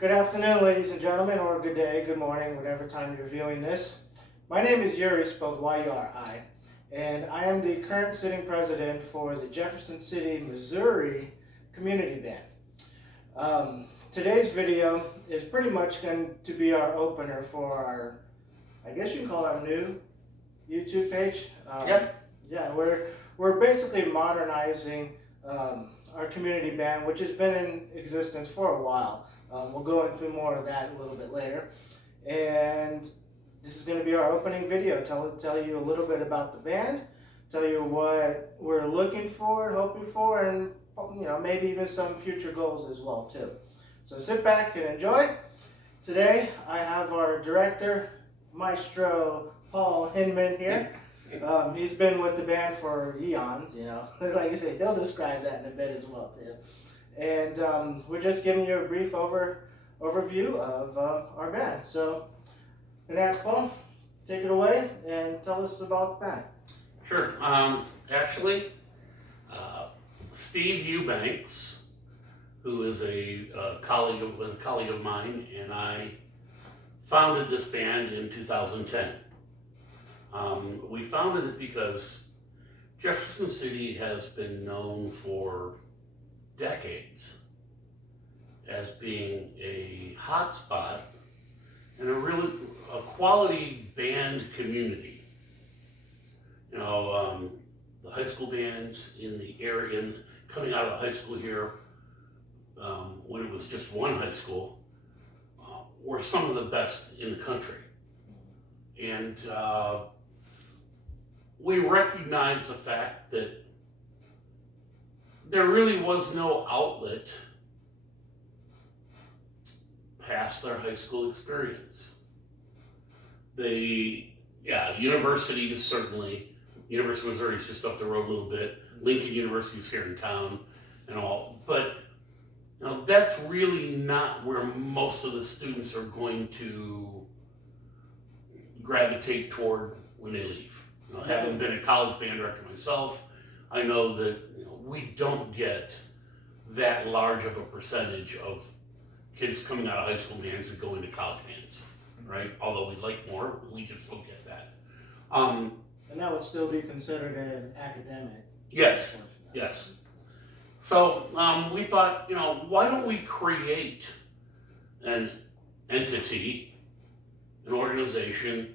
Good afternoon, ladies and gentlemen, or good day, good morning, whatever time you're viewing this. My name is Yuri, spelled Y-U-R-I, and I am the current sitting president for the Jefferson City, Missouri Community Band. Today's video is pretty much going to be our opener for our, I guess you can call it our new YouTube page. Yep. Yeah, we're basically modernizing our community band, which has been in existence for a while. We'll go into more of that a little bit later. And this is going to be our opening video. Tell you a little bit about the band, tell you what we're looking for, hoping for, and maybe even some future goals as well too. So sit back and enjoy. Today I have our director, Maestro Paul Hinman here. He's been with the band for eons, like I said, he'll describe that in a bit as well too. And we're just giving you a brief overview of our band. So, and ask Paul, take it away and tell us about the band. Sure. Actually, Steve Eubanks, who is a colleague of mine, and I founded this band in 2010. We founded it because Jefferson City has been known for decades as being a hotspot and a quality band community. The high school bands in the area, coming out of the high school here, when it was just one high school, were some of the best in the country. And we recognized the fact that there really was no outlet past their high school experience. Universities certainly. University of Missouri is just up the road a little bit. Lincoln University is here in town and all. But that's really not where most of the students are going to gravitate toward when they leave. Having been a college band director myself, I know that we don't get that large of a percentage of kids coming out of high school bands that go into college bands, right? Although we'd like more, we just don't get that. And that would still be considered an academic. Yes, yes. So we thought, why don't we create an entity, an organization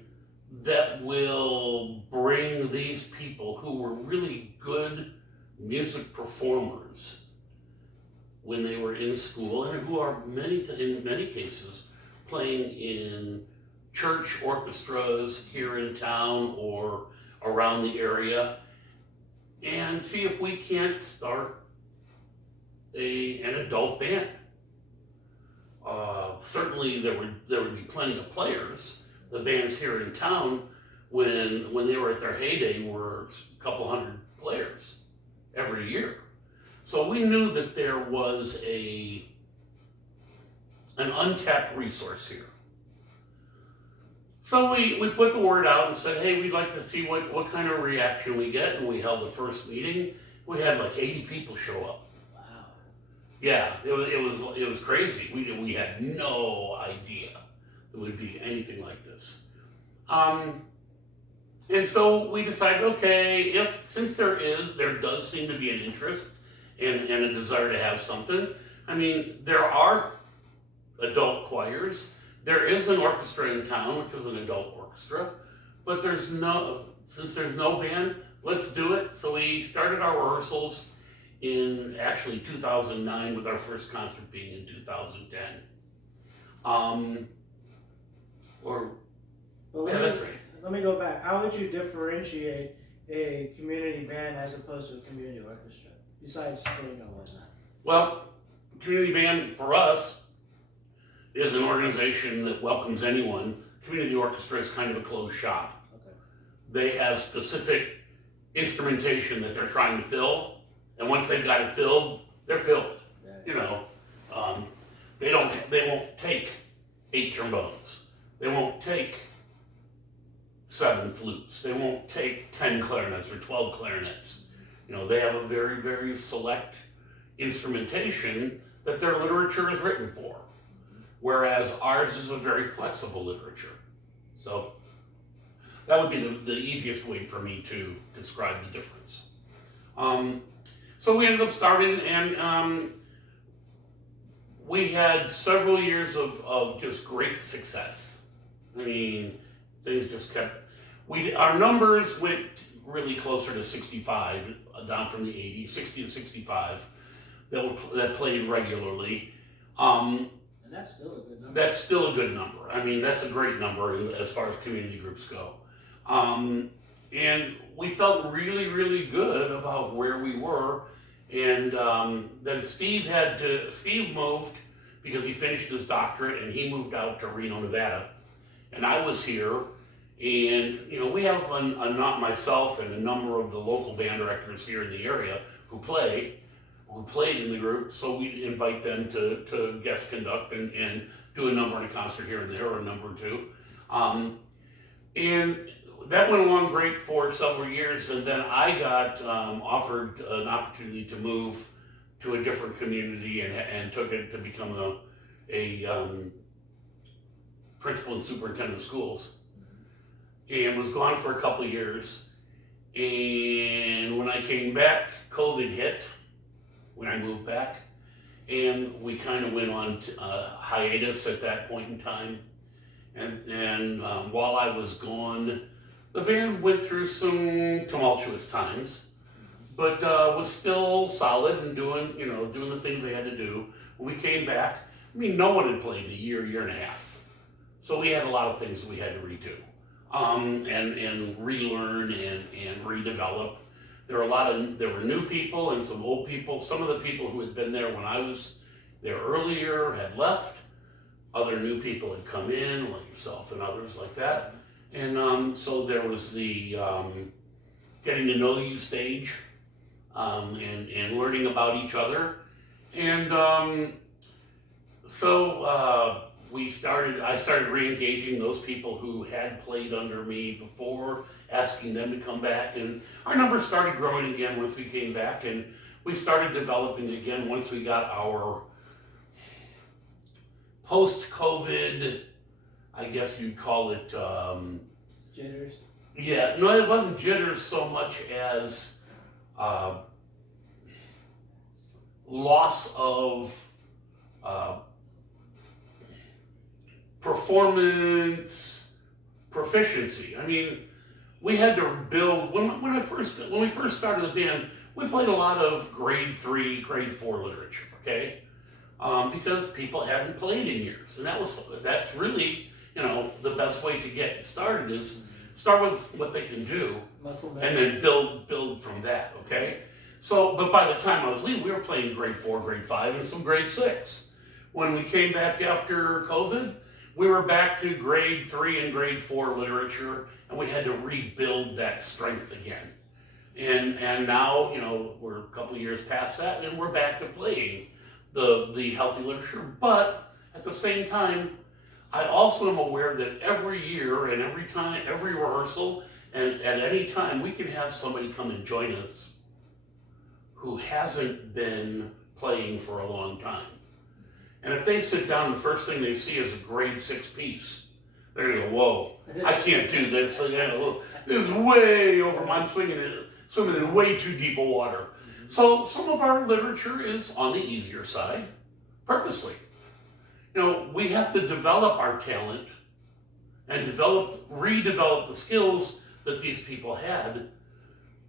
that will bring these people who were really good music performers when they were in school and who are in many cases playing in church orchestras here in town or around the area, and see if we can't start an adult band. Certainly there would be plenty of players. The bands here in town, when they were at their heyday, were a couple hundred players every year. So we knew that there was an untapped resource here. So we put the word out and said, hey, we'd like to see what kind of reaction we get, and we held the first meeting. We had like 80 people show up. Wow. Yeah, it was crazy. We had no idea there would be anything like this. And so we decided, okay, since there does seem to be an interest and a desire to have something. I mean, there are adult choirs. There is an orchestra in town, which is an adult orchestra, but since there's no band, let's do it. So we started our rehearsals in actually 2009, with our first concert being in 2010. Let me go back. How would you differentiate a community band as opposed to a community orchestra, besides whatnot? Well, community band for us is an organization that welcomes anyone. Community orchestra is kind of a closed shop. Okay. They have specific instrumentation that they're trying to fill, and once they've got it filled, they're filled. Yeah. They won't take 8 trombones. They won't take 7 flutes. They won't take 10 clarinets or 12 clarinets. They have a very, very select instrumentation that their literature is written for. whereas ours is a very flexible literature. So that would be the easiest way for me to describe the difference. So we ended up starting, and we had several years of just great success. I mean, things just kept, our numbers went really closer to 65, down from the 80, 60 to 65 that played regularly. And that's still a good number. That's still a good number. I mean, that's a great number as far as community groups go. And we felt really, really good about where we were. And then Steve moved because he finished his doctorate, and he moved out to Reno, Nevada. And I was here, and we have not myself and a number of the local band directors here in the area who played in the group, so we invite them to guest conduct and do a number in a concert here and there, or a number or two. And that went along great for several years, and then I got offered an opportunity to move to a different community and took it to become a principal and superintendent of schools, and was gone for a couple of years. And when I came back, COVID hit when I moved back, and we kind of went on hiatus at that point in time. And while I was gone, the band went through some tumultuous times, but was still solid and doing the things they had to do. When we came back, I mean, no one had played in a year and a half, so we had a lot of things that we had to redo, and relearn and redevelop. There were new people and some old people. Some of the people who had been there when I was there earlier had left. Other new people had come in, like yourself and others like that. And so there was the getting to know you stage, and learning about each other. And I started re-engaging those people who had played under me before, asking them to come back, and our numbers started growing again once we came back, and we started developing again once we got our post-COVID, I guess you'd call it, Jitters? Yeah, no, it wasn't jitters so much as loss of performance proficiency. I mean, we had to build, when we first started the band, we played a lot of grade 3, grade 4 literature, okay? Because people hadn't played in years, and that's really, the best way to get started is start with what they can do, and then build from that, okay? So, but by the time I was leaving, we were playing grade 4, grade 5, and some grade 6. When we came back after COVID, we were back to grade 3 and grade 4 literature, and we had to rebuild that strength again. And now, we're a couple of years past that, and we're back to playing the healthy literature. But at the same time, I also am aware that every year and every time, every rehearsal, and at any time, we can have somebody come and join us who hasn't been playing for a long time. And if they sit down, the first thing they see is a grade 6 piece. They're gonna go, whoa, I can't do this. This is way over, I'm swimming in way too deep a water. So some of our literature is on the easier side, purposely. We have to develop our talent and redevelop the skills that these people had.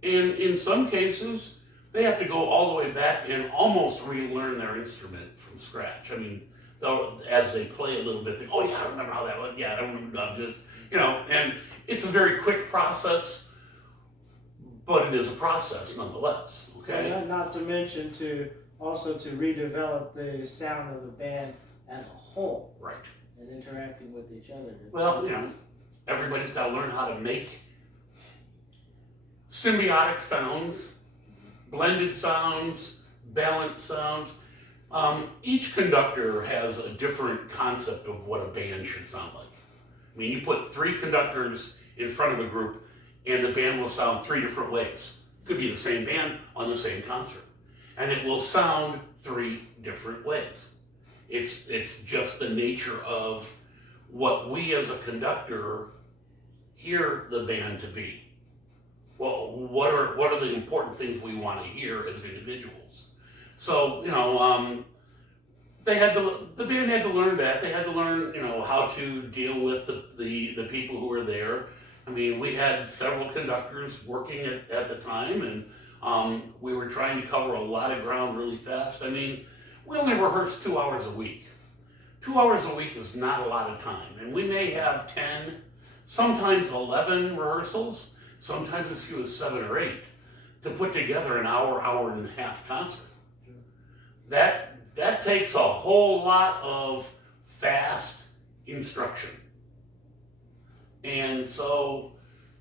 And in some cases, they have to go all the way back and almost relearn their instrument from scratch. I mean, as they play a little bit, they go, oh yeah, I remember how that was. Yeah, I remember how this, and it's a very quick process, but it is a process nonetheless, okay? And not to mention to redevelop the sound of the band as a whole. Right. And interacting with each other. Well, everybody's got to learn how to make symbiotic sounds, blended sounds, balanced sounds. Each conductor has a different concept of what a band should sound like. I mean, you put 3 conductors in front of a group and the band will sound 3 different ways. Could be the same band on the same concert. And it will sound 3 different ways. It's just the nature of what we as a conductor hear the band to be. Well, what are the important things we want to hear as individuals? So, the band had to learn that. They had to learn, how to deal with the people who were there. I mean, we had several conductors working at the time, and we were trying to cover a lot of ground really fast. I mean, we only rehearsed 2 hours a week. 2 hours a week is not a lot of time, and we may have 10, sometimes 11 rehearsals, sometimes as few as 7 or 8, to put together an hour and a half concert. That takes a whole lot of fast instruction. And so,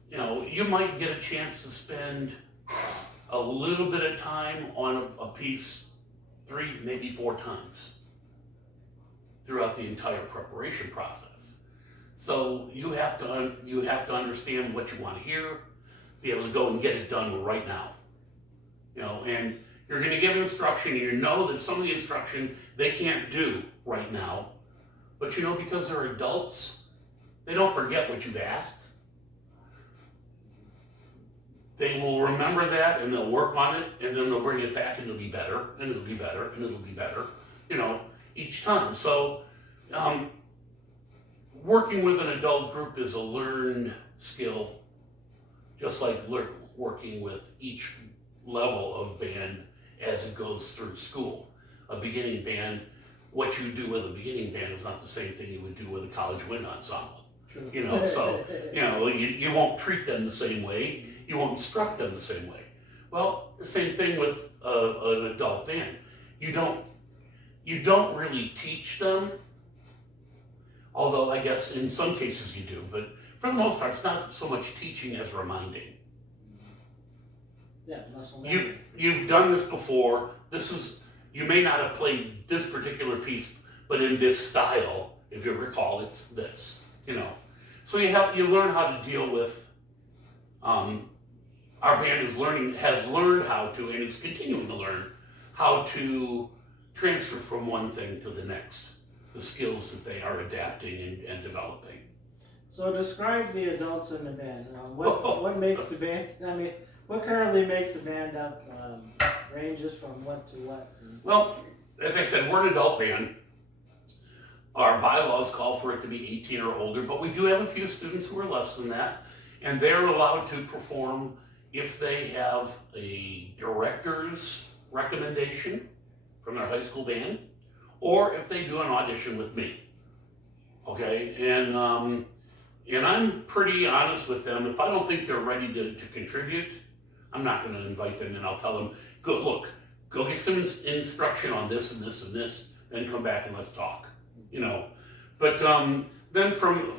you might get a chance to spend a little bit of time on a piece 3, maybe 4 times throughout the entire preparation process. So you have to understand what you want to hear, be able to go and get it done right now. And you're going to give instruction, and you know that some of the instruction they can't do right now, but because they're adults, they don't forget what you've asked. They will remember that, and they'll work on it, and then they'll bring it back, and it'll be better, and it'll be better, and it'll be better, each time. So, working with an adult group is a learned skill, just like working with each level of band as it goes through school. A beginning band, what you do with a beginning band is not the same thing you would do with a college wind ensemble. So, you won't treat them the same way, you won't instruct them the same way. Well, the same thing with an adult band. You don't really teach them, although I guess in some cases you do, but for the most part, it's not so much teaching as reminding. Yeah, muscle memory. You've done this before. You may not have played this particular piece, but in this style, if you recall, it's this. So you learn how to deal with. Our band has learned how to, and is continuing to learn how to transfer from one thing to the next. The skills that they are adapting and developing. So describe the adults in the band. What makes the band? What currently makes the band up? Ranges from what to what? Well, as I said, we're an adult band. Our bylaws call for it to be 18 or older, but we do have a few students who are less than that, and they're allowed to perform if they have a director's recommendation from their high school band, or if they do an audition with me. Okay, and I'm pretty honest with them. If I don't think they're ready to contribute, I'm not going to invite them, and I'll tell them, go get some instruction on this and this and this, then come back and let's talk. But then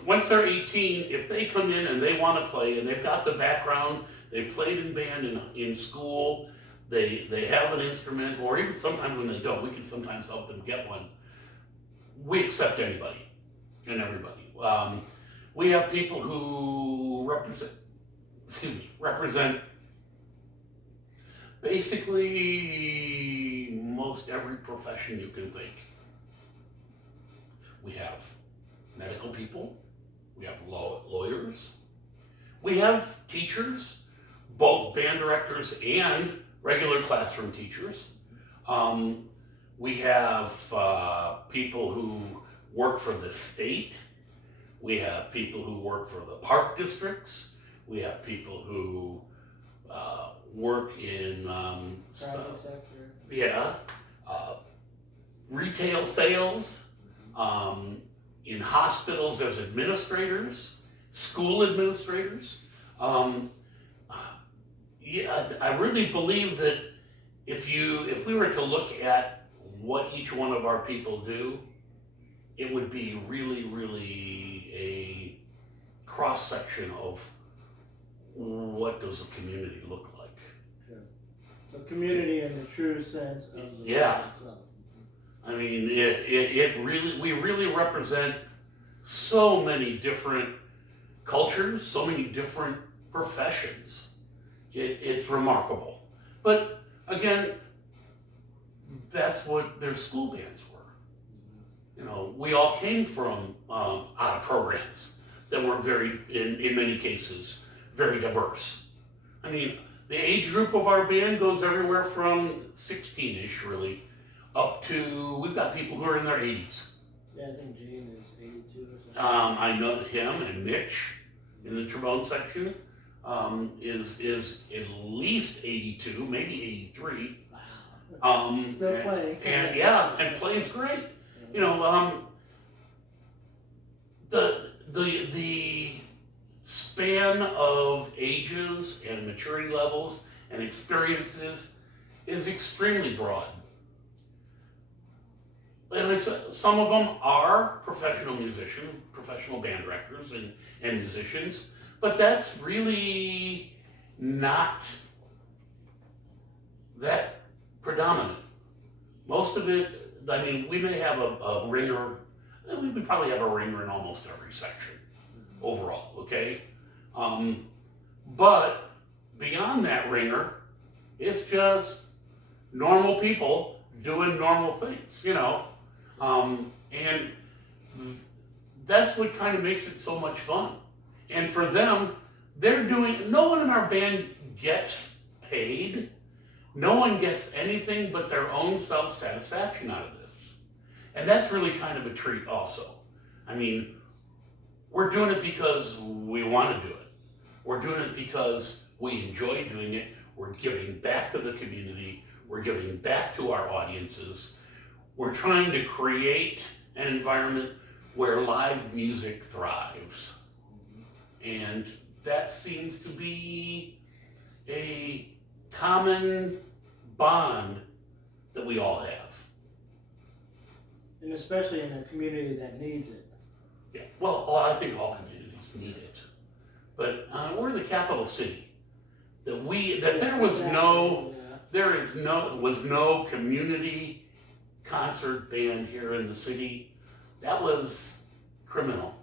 once they're 18, if they come in and they want to play and they've got the background, they've played in band in school, they have an instrument, or even sometimes when they don't, we can sometimes help them get one. We accept anybody and everybody. We have people who represent basically most every profession you can think. We have medical people, we have lawyers, we have teachers, both band directors and regular classroom teachers. We have people who work for the state. We have people who work for the park districts. We have people who work in Private sector. Retail sales, in hospitals as administrators, school administrators. I really believe that if we were to look at what each one of our people do, it would be really, really a cross-section of what does a community look like. Sure. So community in the true sense of the word itself. I mean, we really represent so many different cultures, so many different professions. It's remarkable. But again, that's what their school bands were. You know, we all came from out of programs that were very, in many cases, very diverse. I mean, the age group of our band goes everywhere from 16-ish, really, up to, we've got people who are in their 80s. Yeah, I think Gene is 82 or something. I know him and Mitch in the trombone section is at least 82, maybe 83. Wow. Still playing. And yeah, and plays great. You know, the span of ages and maturity levels and experiences is extremely broad. And some of them are professional musicians, professional band directors and musicians, but that's really not that predominant. Most of it, I mean, we may have a ringer, we would probably have a ringer in almost every section overall, okay? But beyond that ringer, it's just normal people doing normal things, you know? And that's what kind of makes it so much fun. And for them, no one in our band gets paid. No one gets anything but their own self-satisfaction out of this. And that's really kind of a treat also. I mean, we're doing it because we want to do it. We're doing it because we enjoy doing it. We're giving back to the community. We're giving back to our audiences. We're trying to create an environment where live music thrives. And that seems to be a common bond that we all have. And especially in a community that needs it. Yeah, well, I think all communities need it. But we're the capital city. There was no community concert band here in the city. That was criminal.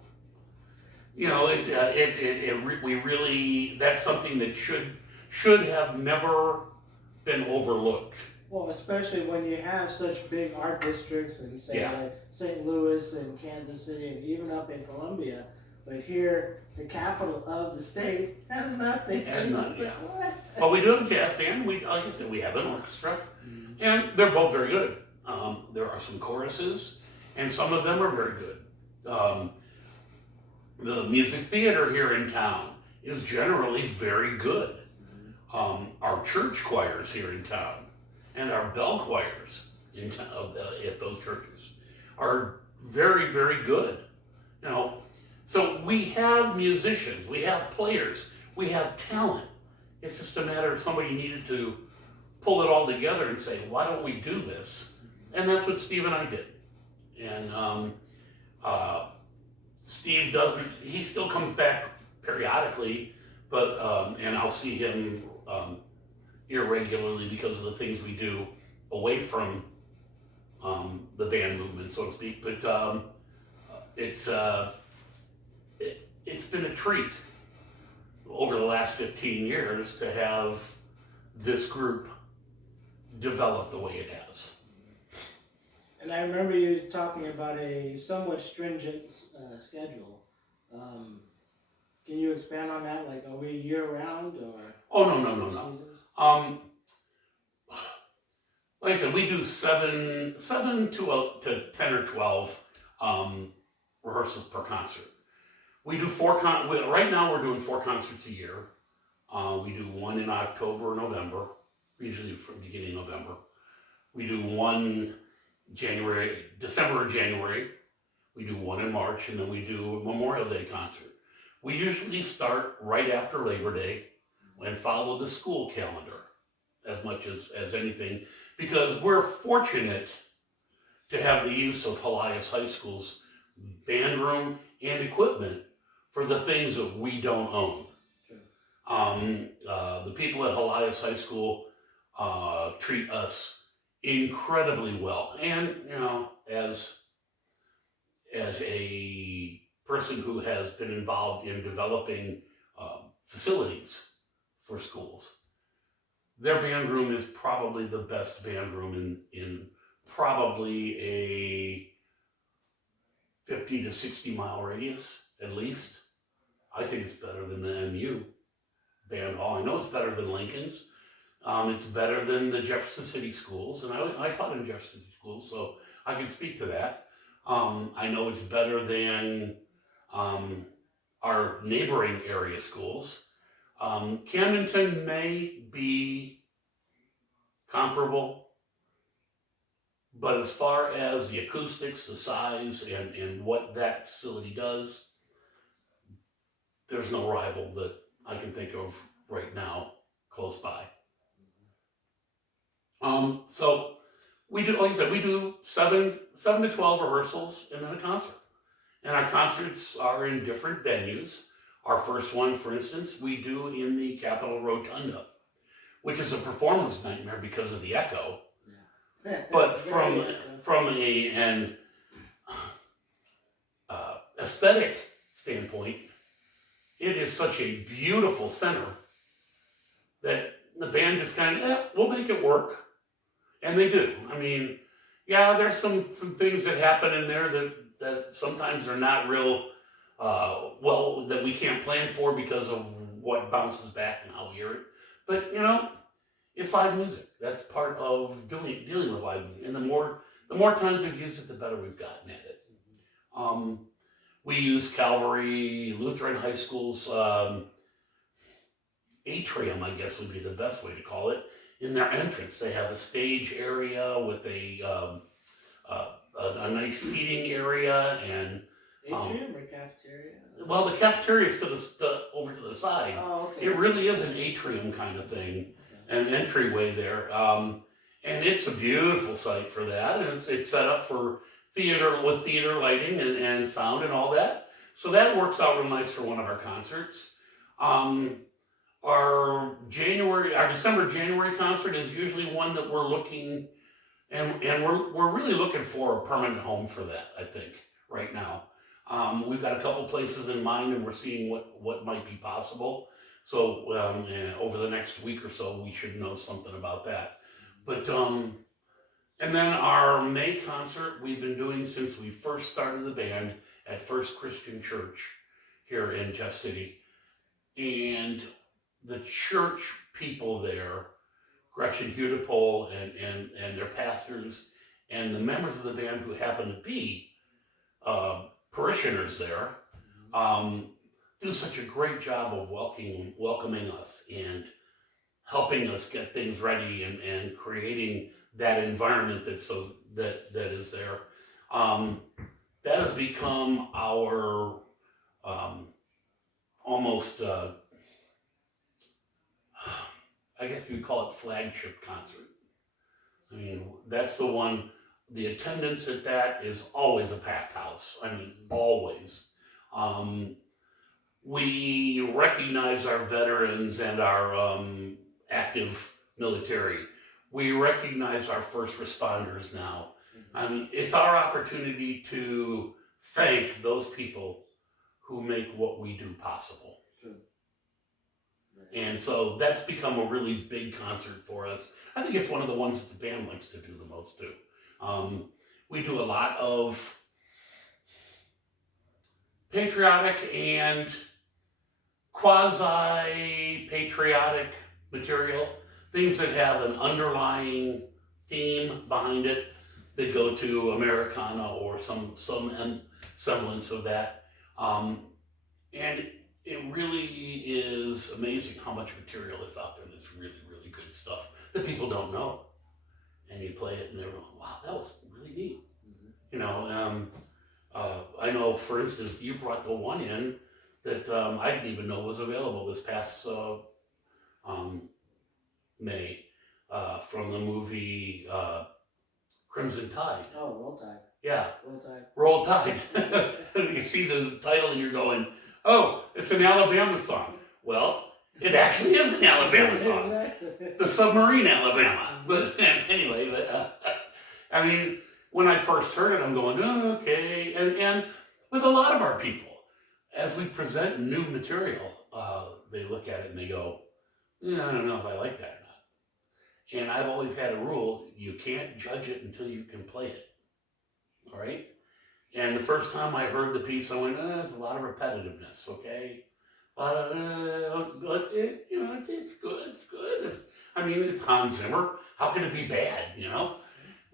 You know, that's something that should have never been overlooked. Well, especially when you have such big art districts in, say, like St. Louis and Kansas City and even up in Columbia, but here, the capital of the state has nothing. And well, we do have a jazz band. Like I said, we have an orchestra, and they're both very good. There are some choruses, and some of them are very good. The music theater here in town is generally very good. Our church choirs here in town and our bell choirs in at those churches are very, very good. You know, so we have musicians, we have players, we have talent. It's just a matter of somebody needed to pull it all together and say, why don't we do this? And that's what Steve and I did. And Steve he still comes back periodically, but, and I'll see him irregularly because of the things we do away from the band movement, so to speak. But it's been a treat over the last 15 years to have this group develop the way it has. And I remember you talking about a somewhat stringent schedule. Can you expand on that? Like, are we year-round or? Oh, no. Seasons? Like I said, we do 7 to 10 or 12 rehearsals per concert. We do right now we're doing 4 concerts a year. We do one in October or November, usually from the beginning of November. We do one December or January. We do one in March, and then we do a Memorial Day concert. We usually start right after Labor Day and follow the school calendar as much as anything, because we're fortunate to have the use of Helias High School's band room and equipment for the things that we don't own. The people at Helias High School treat us incredibly well, and you know, as a person who has been involved in developing facilities for schools, their band room is probably the best band room in probably a 50 to 60 mile radius at least. I think it's better than the MU band hall. I know it's better than Lincoln's. It's better than the Jefferson City schools, and I taught in Jefferson City schools, so I can speak to that. I know it's better than our neighboring area schools. Camdenton may be comparable, but as far as the acoustics, the size, and what that facility does, there's no rival that I can think of right now close by. So we do, like I said, we do 7 to 12 rehearsals and then a concert. And our concerts are in different venues. Our first one, for instance, we do in the Capitol Rotunda, which is a performance nightmare because of the echo. Yeah. But from an aesthetic standpoint, it is such a beautiful center that the band just kind of, we'll make it work. And they do. I mean, yeah, there's some things that happen in there that sometimes are not real, well, that we can't plan for because of what bounces back and how we hear it. But, you know, it's live music. That's part of dealing with live music. And the more times we've used it, the better we've gotten at it. We use Calvary Lutheran High School's atrium, I guess would be the best way to call it. In their entrance, they have a stage area with a nice seating area and atrium or cafeteria? Well, the cafeteria is over to the side. Oh, okay. It really is an atrium kind of thing, an entryway there, and it's a beautiful site for that. And it's set up for theater with theater lighting and sound and all that. So that works out real nice for one of our concerts. Our December, January concert is usually one that we're looking, and we're really looking for a permanent home for that, I think, right now. We've got a couple places in mind, and we're seeing what might be possible. So over the next week or so, we should know something about that. But and then our May concert we've been doing since we first started the band at First Christian Church here in Jeff City, and the church people there, Gretchen Hudepole and their pastors, and the members of the band who happen to be parishioners there, do such a great job of welcoming us and helping us get things ready and creating that environment that is there. That has become our almost I guess you'd call it flagship concert. I mean, that's the one, the attendance at that is always a packed house. I mean, always. We recognize our veterans and our active military. We recognize our first responders now. I mean, it's our opportunity to thank those people who make what we do possible. And so that's become a really big concert for us. I think it's one of the ones that the band likes to do the most too. We do a lot of patriotic and quasi-patriotic material, things that have an underlying theme behind it that go to Americana or some semblance of that. And it really is amazing how much material is out there that's really, really good stuff that people don't know. And you play it and they're going, wow, that was really neat. Mm-hmm. You know, I know, for instance, you brought the one in that I didn't even know was available this past May from the movie Crimson Tide. Oh, Roll Tide. Yeah. Roll Tide. Roll Tide. You see the title and you're going, oh, it's an Alabama song. Well, it actually is an Alabama song. The Submarine Alabama. But anyway, I mean, when I first heard it, I'm going, oh, okay. And with a lot of our people, as we present new material, they look at it and they go, I don't know if I like that or not. And I've always had a rule, you can't judge it until you can play it. All right? And the first time I heard the piece, I went, there's a lot of repetitiveness, okay? A lot of, but it's good, it's good. I mean, it's Hans Zimmer. How can it be bad, you know?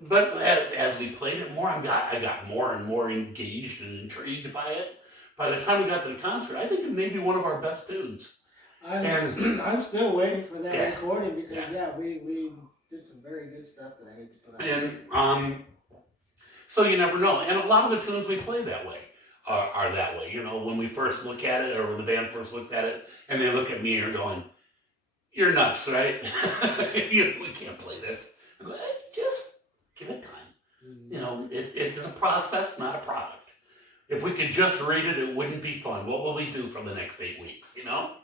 But as we played it more, I got more and more engaged and intrigued by it. By the time we got to the concert, I think it may be one of our best tunes. I'm still waiting for that Yeah. recording because we did some very good stuff that I need to put on. And so you never know. And a lot of the tunes we play that way are that way. You know, when we first look at it, or when the band first looks at it, and they look at me and are going, "You're nuts, right? We can't play this." I go, just give it time. You know, it's a process, not a product. If we could just rate it, it wouldn't be fun. What will we do for the next 8 weeks? You know?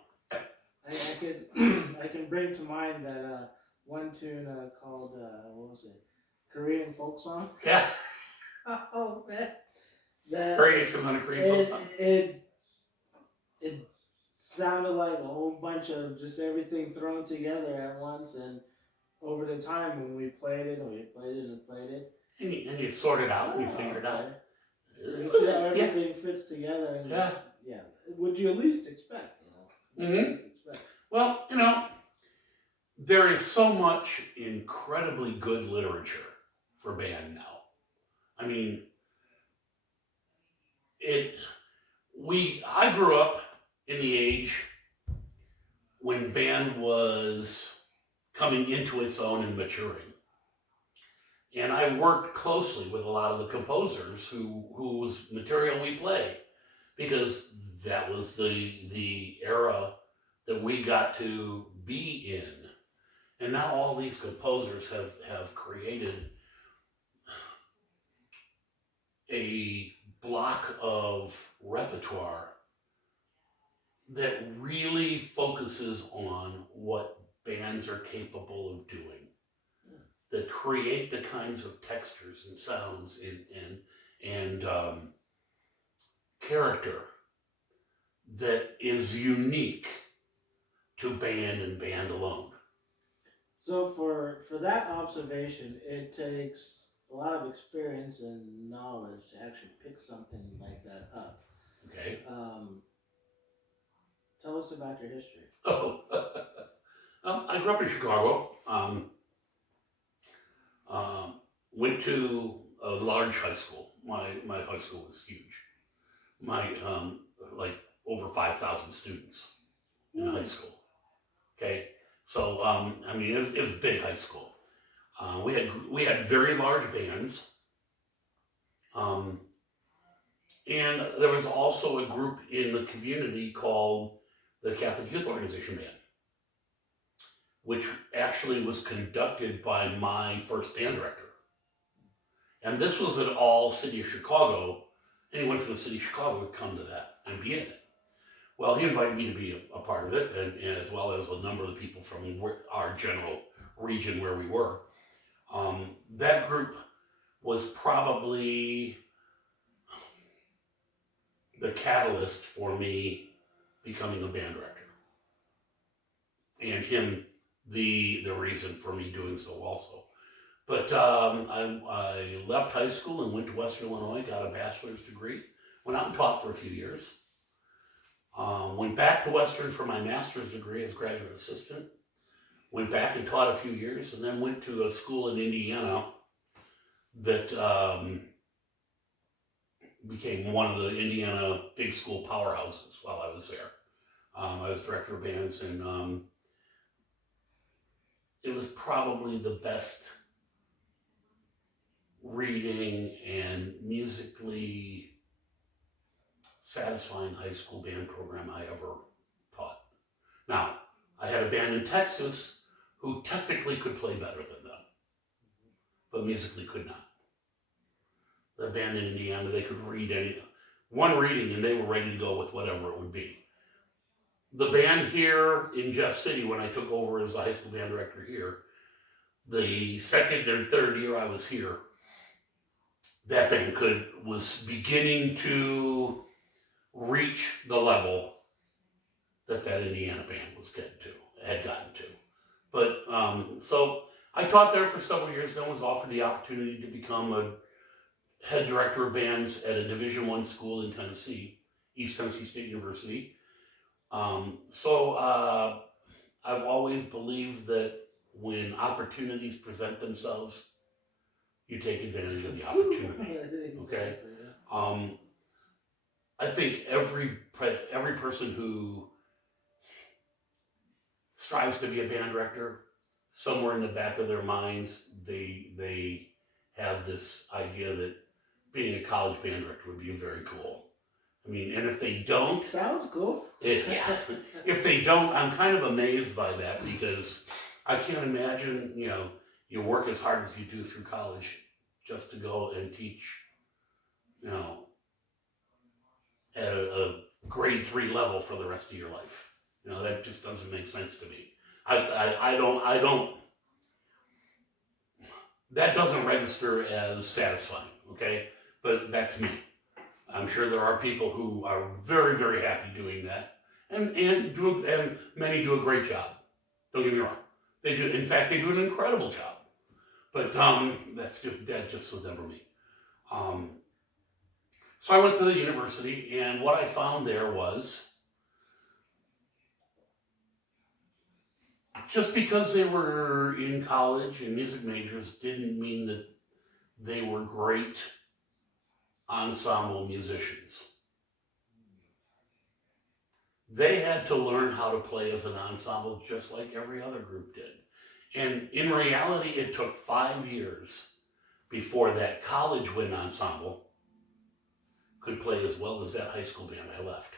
I can bring to mind that one tune called what was it? Korean folk song. Yeah. Oh man, that Variations on a Korean folk song. It sounded like a whole bunch of just everything thrown together at once, and over the time when we played it and we played it and played it, And you sort it out and you figure it out. You see how everything fits together, and yeah. Would you at least expect, you know? Mm-hmm. Well, you know, there is so much incredibly good literature for band now. I mean, I grew up in the age when band was coming into its own and maturing. And I worked closely with a lot of the composers whose material we play, because that was the era that we got to be in. And now all these composers have created a block of repertoire that really focuses on what bands are capable of doing, that create the kinds of textures and sounds and character that is unique to band and band alone. So for that observation, it takes a lot of experience and knowledge to actually pick something like that up. Okay. Tell us about your history. Oh, I grew up in Chicago. Went to a large high school. My high school was huge. My like over 5,000 students in high school. Okay, so I mean it was a big high school. We had very large bands, and there was also a group in the community called the Catholic Youth Organization Band, which actually was conducted by my first band director. And this was an all city of Chicago. Anyone from the city of Chicago would come to that and be in it. Well, he invited me to be a part of it, and as well as a number of the people from our general region where we were. That group was probably the catalyst for me becoming a band director. And him, the reason for me doing so also. But I left high school and went to Western Illinois, got a bachelor's degree, went out and taught for a few years. Went back to Western for my master's degree as graduate assistant. Went back and taught a few years, and then went to a school in Indiana that became one of the Indiana big school powerhouses while I was there. I was director of bands, and it was probably the best reading and musically satisfying high school band program I ever taught. Now, I had a band in Texas who technically could play better than them, but musically could not. The band in Indiana, they could read one reading and they were ready to go with whatever it would be. The band here in Jeff City, when I took over as the high school band director here, the second or third year I was here, that band was beginning to reach the level that Indiana band had gotten to. But so I taught there for several years, then was offered the opportunity to become head director of bands at a Division I school in Tennessee, East Tennessee State University. So I've always believed that when opportunities present themselves, you take advantage of the opportunity. Okay. I think every person who strives to be a band director, somewhere in the back of their minds, they have this idea that being a college band director would be very cool. I mean, and if they don't, Sounds cool. if they don't, I'm kind of amazed by that, because I can't imagine, you work as hard as you do through college just to go and teach, at a grade 3 level for the rest of your life. That just doesn't make sense to me. I don't, that doesn't register as satisfying, okay? But that's me. I'm sure there are people who are very, very happy doing that, and many do a great job. Don't get me wrong. They do. In fact, they do an incredible job. But that just was never me. So I went to the university, and what I found there was, just because they were in college and music majors didn't mean that they were great ensemble musicians. They had to learn how to play as an ensemble just like every other group did. And in reality, it took 5 years before that college wind ensemble could play as well as that high school band I left.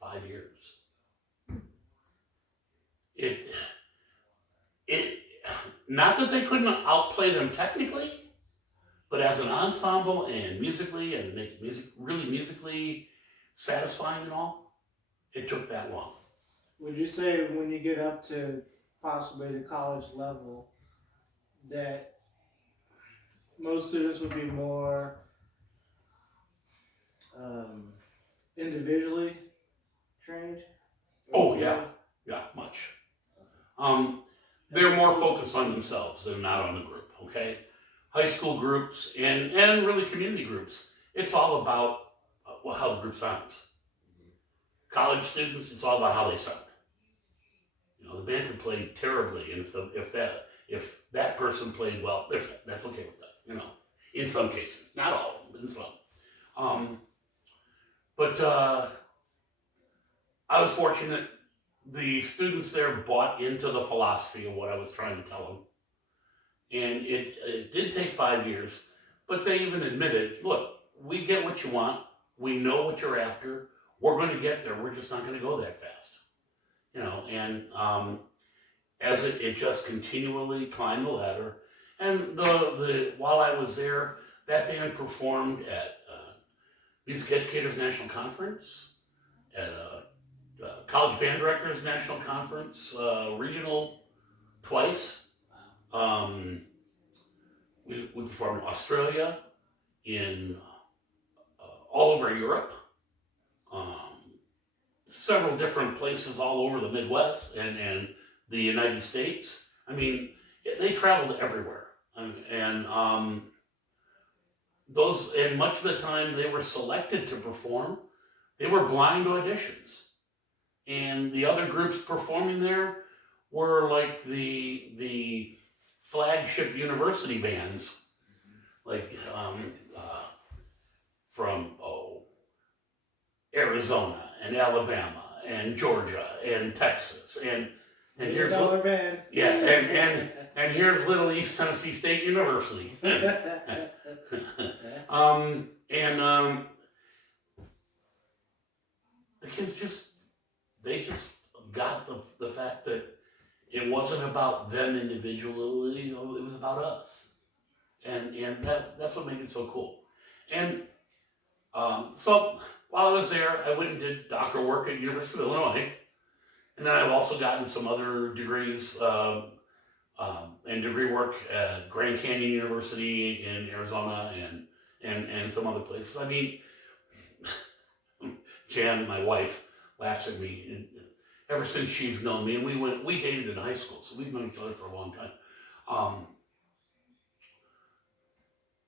5 years. It not that they couldn't outplay them technically, but as an ensemble and musically, and make music really musically satisfying and all, it took that long. Would you say when you get up to possibly the college level that most students would be more individually trained? Oh yeah, much. They're more focused on themselves than not on the group. Okay, high school groups and really community groups. It's all about how the group sounds. College students, it's all about how they sound. The band could play terribly, and if that person played well, that's okay with that. In some cases, not all, but in some. But I was fortunate. The students there bought into the philosophy of what I was trying to tell them. And it did take 5 years, but they even admitted, look, we get what you want. We know what you're after. We're going to get there. We're just not going to go that fast. And as it just continually climbed the ladder. And while I was there, that band performed at Music Educators National Conference, at College Band Directors National Conference, regional twice. We performed in Australia, in all over Europe, several different places all over the Midwest and the United States. I mean, they traveled everywhere, and much of the time they were selected to perform. They were blind auditions, and the other groups performing there were like the flagship university bands, like from Arizona and Alabama and Georgia and Texas and here's band. Yeah, and here's little East Tennessee State University. The kids just got the fact that it wasn't about them individually, it was about us. And that's what made it so cool. And so while I was there, I went and did doctoral work at University of Illinois. And then I've also gotten some other degrees and degree work at Grand Canyon University in Arizona and some other places. I mean, Jan, my wife, laughs at me. And ever since she's known me, and we dated in high school, so we've known each other for a long time.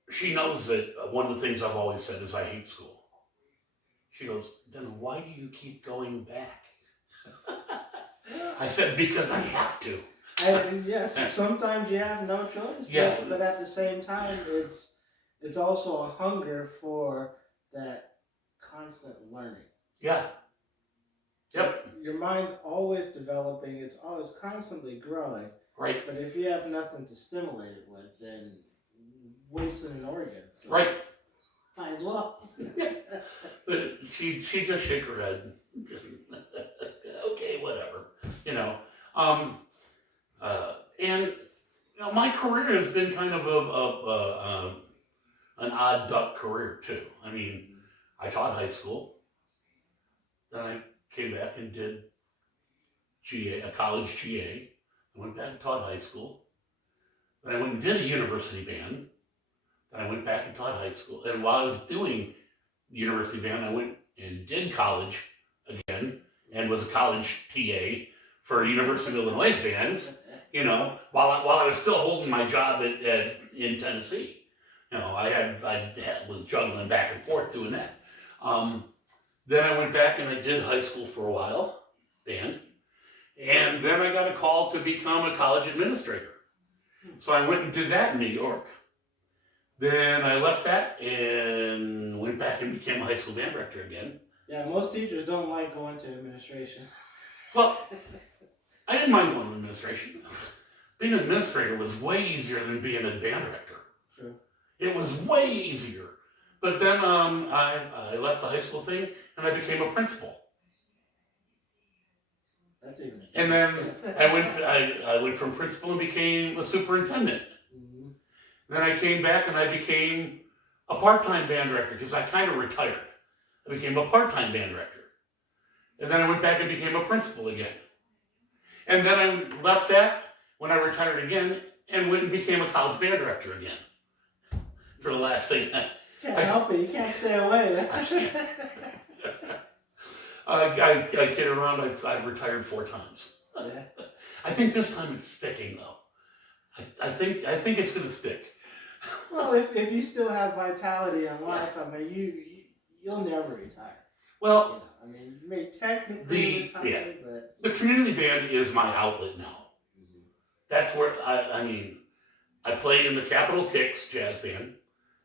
she knows that one of the things I've always said is I hate school. She goes, then why do you keep going back? I said, because I have to. Yes, sometimes you have no choice. Yeah. But at the same time, it's also a hunger for that constant learning. Yeah. Yep. Your mind's always developing. It's always constantly growing. Right. But if you have nothing to stimulate it with, then wasting an organ. So Right. might as well. But she just shook her head. Okay, whatever. You know. And you know, my career has been kind of an odd duck career too. I mean, I taught high school. Then I came back and did a college GA. I went back and taught high school. Then I went and did a university band. Then I went back and taught high school. And while I was doing university band, I went and did college again and was a college TA for University of Illinois bands. You know, while I was still holding my job in Tennessee. You know, I was juggling back and forth doing that. Then I went back and I did high school for a while, band. And then I got a call to become a college administrator. So I went and did that in New York. Then I left that and went back and became a high school band director again. Yeah, most teachers don't like going to administration. Well, I didn't mind going to administration. Being an administrator was way easier than being a band director. True. It was way easier. But then I left the high school thing and I became a principal. That's even. And then I went from principal and became a superintendent. Mm-hmm. Then I came back and I became a part-time band director because I kind of retired. I became a part-time band director. And then I went back and became a principal again. And then I left that when I retired again and went and became a college band director again. For the last thing. Can't help it. You can't stay away. Man. I can't. I kid around. I've retired 4 times. Yeah. I think this time it's sticking though. I think it's going to stick. Well, if you still have vitality in life, I mean, you'll never retire. Well, You know, I mean, you may technically retire, but the community band is my outlet now. That's where I mean, I play in the Capitol Kicks jazz band,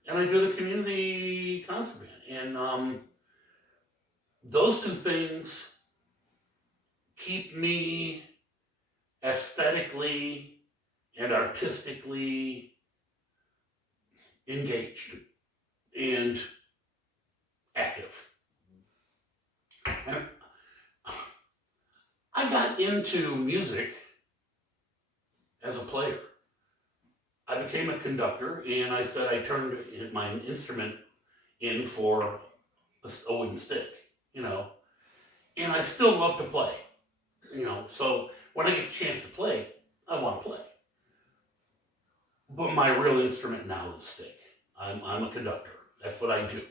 and I do the community concert band, and those 2 things keep me aesthetically and artistically engaged and active. And I got into music as a player. I became a conductor, and I said I turned my instrument in for a wooden stick, you know. And I still love to play, you know. So when I get a chance to play, I want to play. But my real instrument now is stick. I'm a conductor. That's what I do.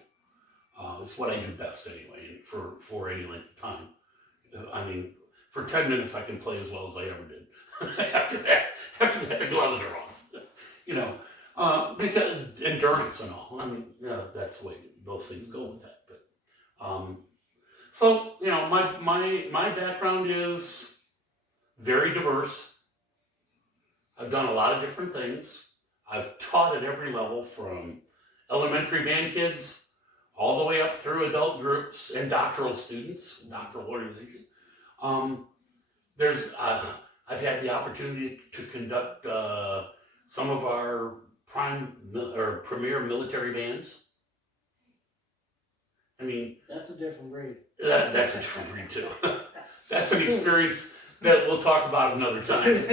It's what I do best anyway, for any length of time. I mean, for 10 minutes I can play as well as I ever did. After that, the gloves are off. You know, because endurance and all. I mean, yeah, that's the way those things go with that. But so you know, my background is very diverse. I've done a lot of different things. I've taught at every level, from elementary band kids all the way up through adult groups and doctoral students, doctoral organizations. I've had the opportunity to conduct some of our premier military bands. I mean, that's a different breed. That's a different breed too. That's an experience that we'll talk about another time.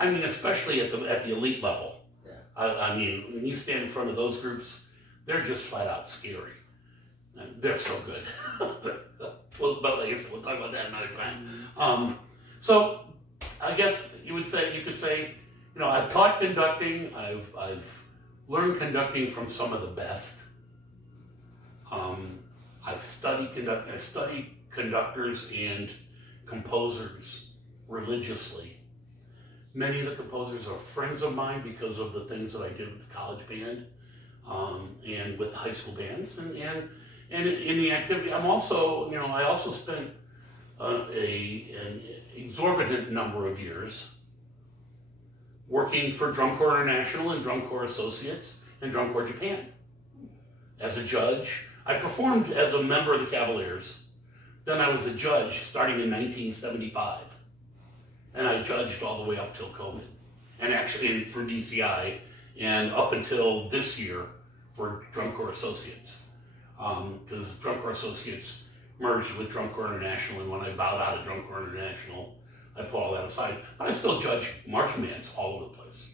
I mean, especially at the elite level. Yeah. I mean, when you stand in front of those groups, they're just flat out scary. And they're so good. But like I said, we'll talk about that another time. So I guess you could say, you know, I've taught conducting. I've learned conducting from some of the best. I study conducting. I study conductors and composers religiously. Many of the composers are friends of mine because of the things that I did with the college band, and with the high school bands, and in the activity. I'm also, I also spent an exorbitant number of years working for Drum Corps International and Drum Corps Associates and Drum Corps Japan as a judge. I performed as a member of the Cavaliers. Then I was a judge starting in 1975. And I judged all the way up till COVID. And actually for DCI, and up until this year for Drum Corps Associates. Because Drum Corps Associates merged with Drum Corps International, and when I bowed out of Drum Corps International, I put all that aside. But I still judge marching bands all over the place.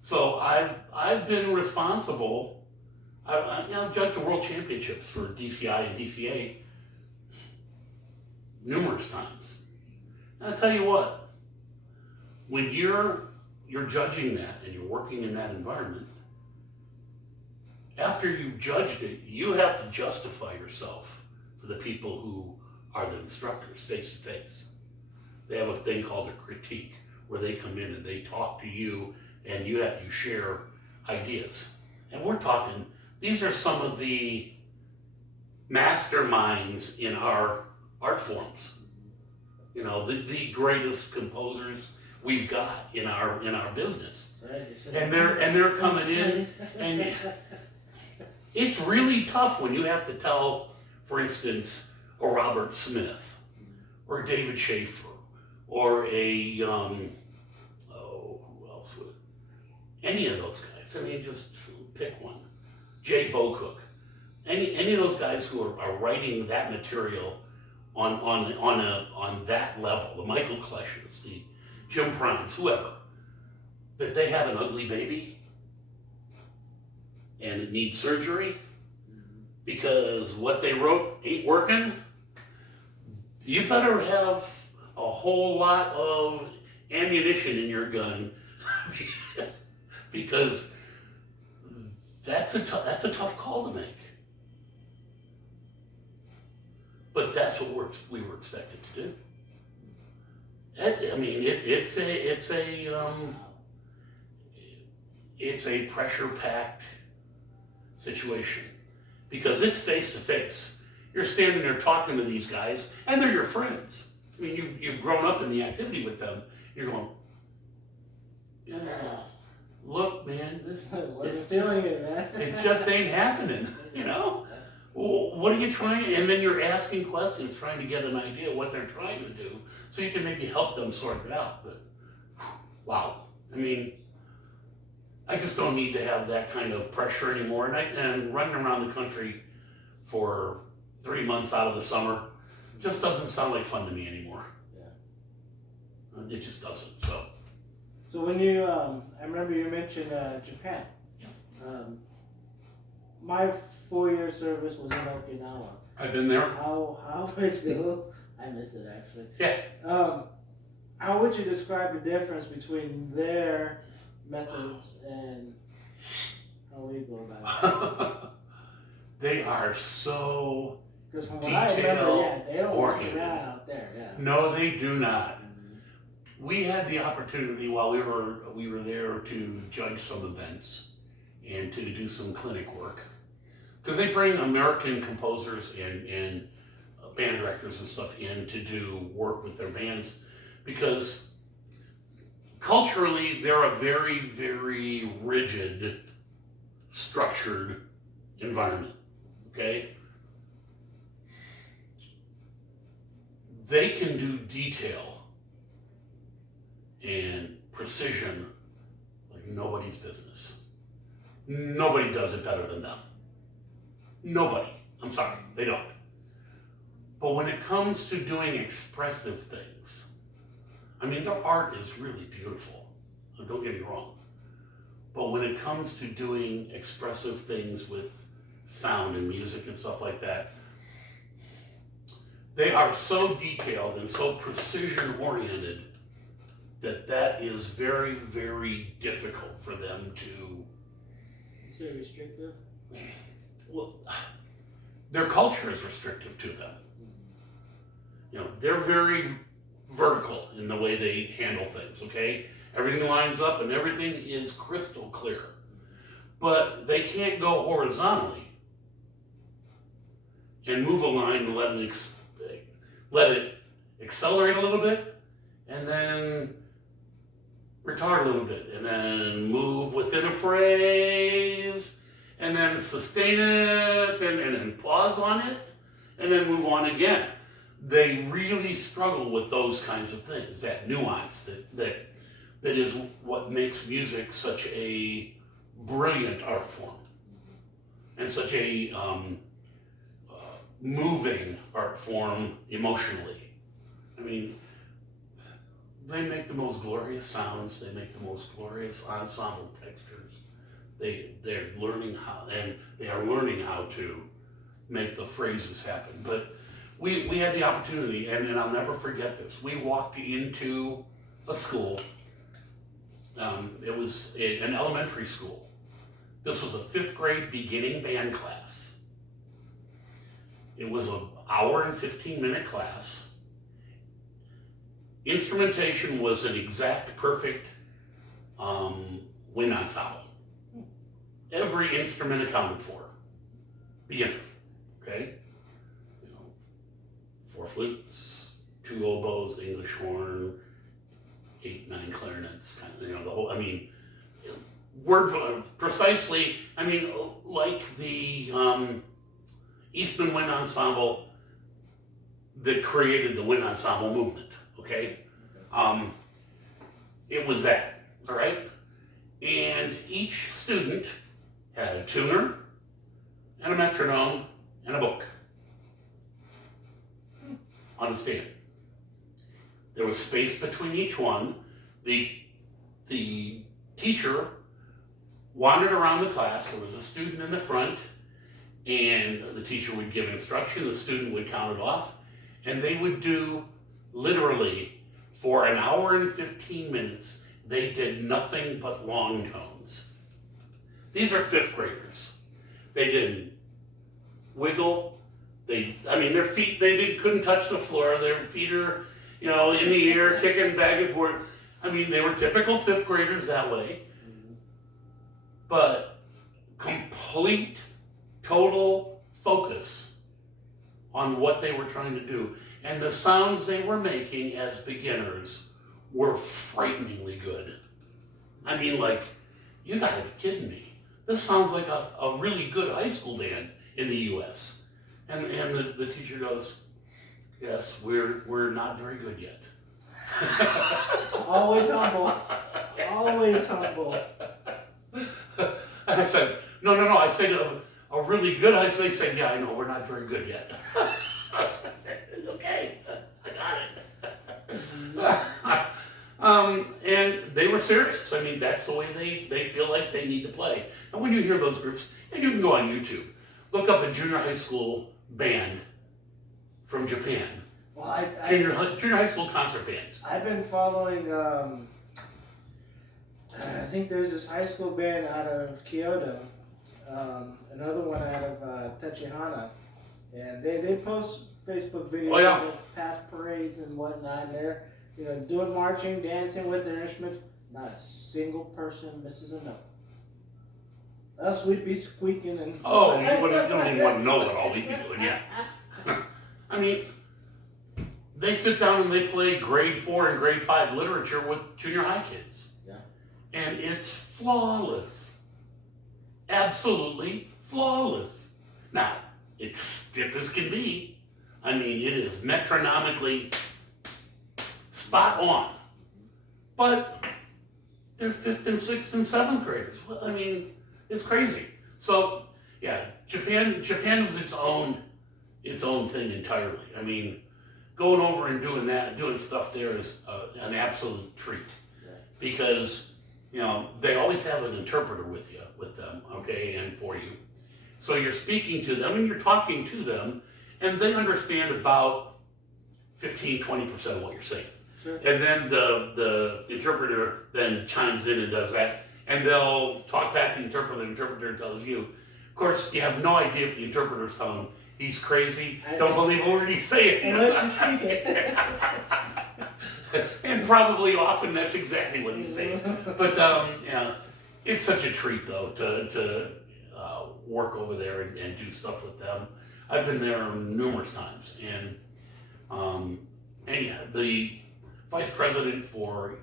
So I've been responsible. I've judged the World Championships for DCI and DCA numerous times. And I tell you what, when you're judging that and you're working in that environment, after you've judged it, you have to justify yourself for the people who are the instructors face to face. They have a thing called a critique, where they come in and they talk to you, and you share ideas. And we're talking, these are some of the masterminds in our art forms. The greatest composers we've got in our business. And they're coming in, and it's really tough when you have to tell, for instance, a Robert Smith or David Schaefer or who else would, any of those guys. I mean, just pick one. Jay Bocook. Any of those guys who are writing that material on that level, the Michael Kleshers, the Jim Primes, whoever, that they have an ugly baby and it needs surgery because what they wrote ain't working, you better have a whole lot of ammunition in your gun because that's a tough call to make. But that's what we were expected to do. I mean, it's a pressure-packed situation because it's face to face. You're standing there talking to these guys, and they're your friends. I mean, you've grown up in the activity with them. You're going, yeah, look, man, it just ain't happening, Well, what are you trying? And then you're asking questions, trying to get an idea of what they're trying to do, so you can maybe help them sort it out. But wow, I mean, I just don't need to have that kind of pressure anymore. And running around the country for 3 months out of the summer just doesn't sound like fun to me anymore. Yeah, it just doesn't. So when you, I remember you mentioned Japan. My 4-year service was in Okinawa. I've been there. How would you? I miss it actually. Yeah. How would you describe the difference between their methods and how we go about it? They are so because from what I remember, they don't oriented. that out there. Yeah. No, they do not. We had the opportunity while we were there to judge some events and to do some clinic work. Because they bring American composers and band directors and stuff in to do work with their bands, because culturally they're a very, very rigid, structured environment, okay? They can do detail and precision like nobody's business. Nobody does it better than them. Nobody. I'm sorry, they don't. But when it comes to doing expressive things, I mean, their art is really beautiful. Don't get me wrong. But when it comes to doing expressive things with sound and music and stuff like that, they are so detailed and so precision oriented that is very, very difficult for them to. Is it restrictive? Well, their culture is restrictive to them. They're very, vertical in the way they handle things, okay? Everything lines up and everything is crystal clear. But they can't go horizontally and move a line and let it accelerate a little bit and then retard a little bit and then move within a phrase and then sustain it and then pause on it and then move on again. They really struggle with those kinds of things, that nuance that is what makes music such a brilliant art form and such a moving art form emotionally. I mean, they make the most glorious sounds, they make the most glorious ensemble textures. They're learning how, and they are learning how to make the phrases happen. But we had the opportunity, and I'll never forget this. We walked into a school. It was an elementary school. This was a 5th grade beginning band class. It was an hour and 15-minute class. Instrumentation was an exact, perfect wind ensemble. Every instrument accounted for. Beginner, okay? 4 flutes, 2 oboes, English horn, 8, 9 clarinets, kind of, the whole, word precisely, like the Eastman Wind Ensemble that created the wind ensemble movement, okay? It was that, all right? And each student had a tuner and a metronome and a book on the stand. There was space between each one. The teacher wandered around the class. There was a student in the front, and the teacher would give instruction. The student would count it off, and they would do literally for an hour and 15 minutes. They did nothing but long tones. These are 5th graders. They didn't wiggle. Their feet, couldn't touch the floor. Their feet are, in the air, kicking back and forth. They were typical 5th graders that way. But complete, total focus on what they were trying to do. And the sounds they were making as beginners were frighteningly good. You gotta be kidding me. This sounds like a really good high school band in the U.S. And the teacher goes, yes, we're not very good yet. Always humble. Always humble. I said, no. I said a really good high school. They said, yeah, I know, we're not very good yet. Okay, I got it. And they were serious. That's the way they feel like they need to play. And when you hear those groups, and you can go on YouTube, look up a junior high school band from Japan. Well, junior high school concert bands. I've been following, I think there's this high school band out of Kyoto, another one out of Tachihana, and they post Facebook videos of past parades and whatnot, and they're doing marching, dancing with their instruments. Not a single person misses a note. Us, we'd be squeaking and... you don't even want to know what all we'd be doing, yeah. They sit down and they play grade 4 and grade 5 literature with junior high kids. Yeah. And it's flawless. Absolutely flawless. Now, it's stiff as can be. It is metronomically spot on. But they're 5th and 6th and 7th graders. It's crazy. So, yeah, Japan is its own thing entirely. Going over and doing stuff there is an absolute treat. Yeah. Because, they always have an interpreter with them, okay, and for you. So you're speaking to them and you're talking to them, and they understand about 15-20% of what you're saying. Sure. And then the interpreter then chimes in and does that, and they'll talk back to the interpreter tells you. Of course, you have no idea if the interpreter's telling he's crazy, don't believe a word he's saying. Unless you speak it. probably off, and that's exactly what he's saying. But yeah, it's such a treat though to work over there and do stuff with them. I've been there numerous times, and yeah, the vice president for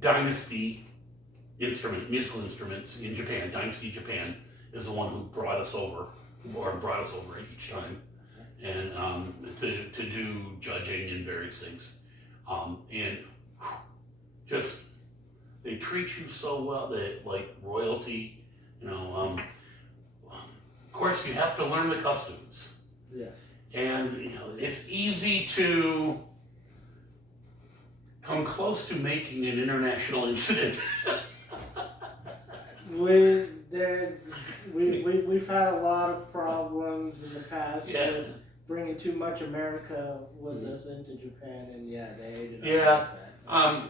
Dynasty musical instruments in Japan, Dynasty Japan, is the one who brought us over each time, and to do judging and various things, and just they treat you so well, they like royalty, of course you have to learn the customs. Yes. And it's easy to come close to making an international incident. We've had a lot of problems in the past with bringing too much America with us into Japan, and they hated us like that.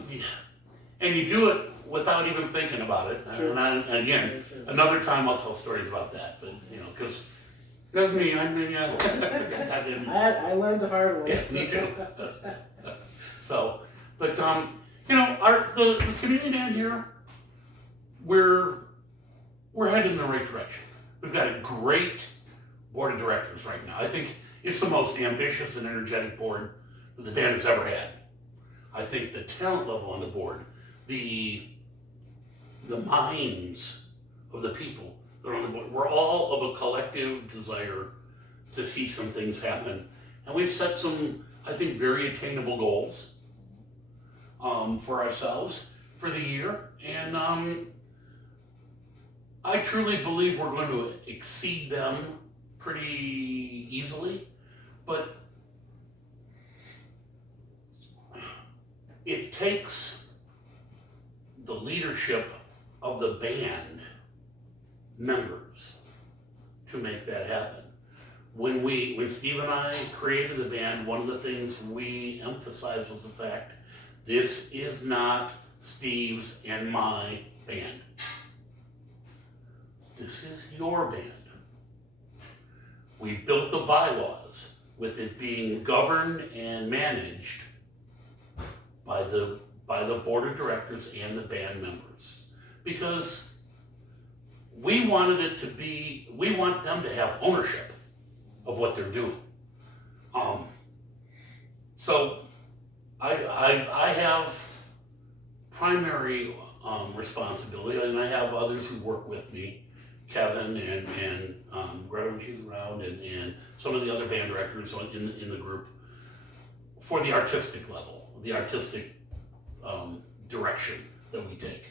And you do it without even thinking about it. True. And again, another time I'll tell stories about that. But because that's me. I learned the hard way. Yeah, me too. So, but the community band here, we're heading in the right direction. We've got a great board of directors right now. I think it's the most ambitious and energetic board that the band has ever had. I think the talent level on the board, the minds of the people that are on the board, we're all of a collective desire to see some things happen. And we've set some, I think, very attainable goals for ourselves for the year. And I truly believe we're going to exceed them pretty easily. But it takes the leadership of the band members to make that happen. When Steve and I created the band, one of the things we emphasized was the fact this is not Steve's and my band. This is your band. We built the bylaws with it being governed and managed by the board of directors and the band members, because we want them to have ownership of what they're doing. So I have primary responsibility, and I have others who work with me, Kevin and Greta when she's around, and some of the other band directors in the group, for the artistic level, the artistic direction that we take.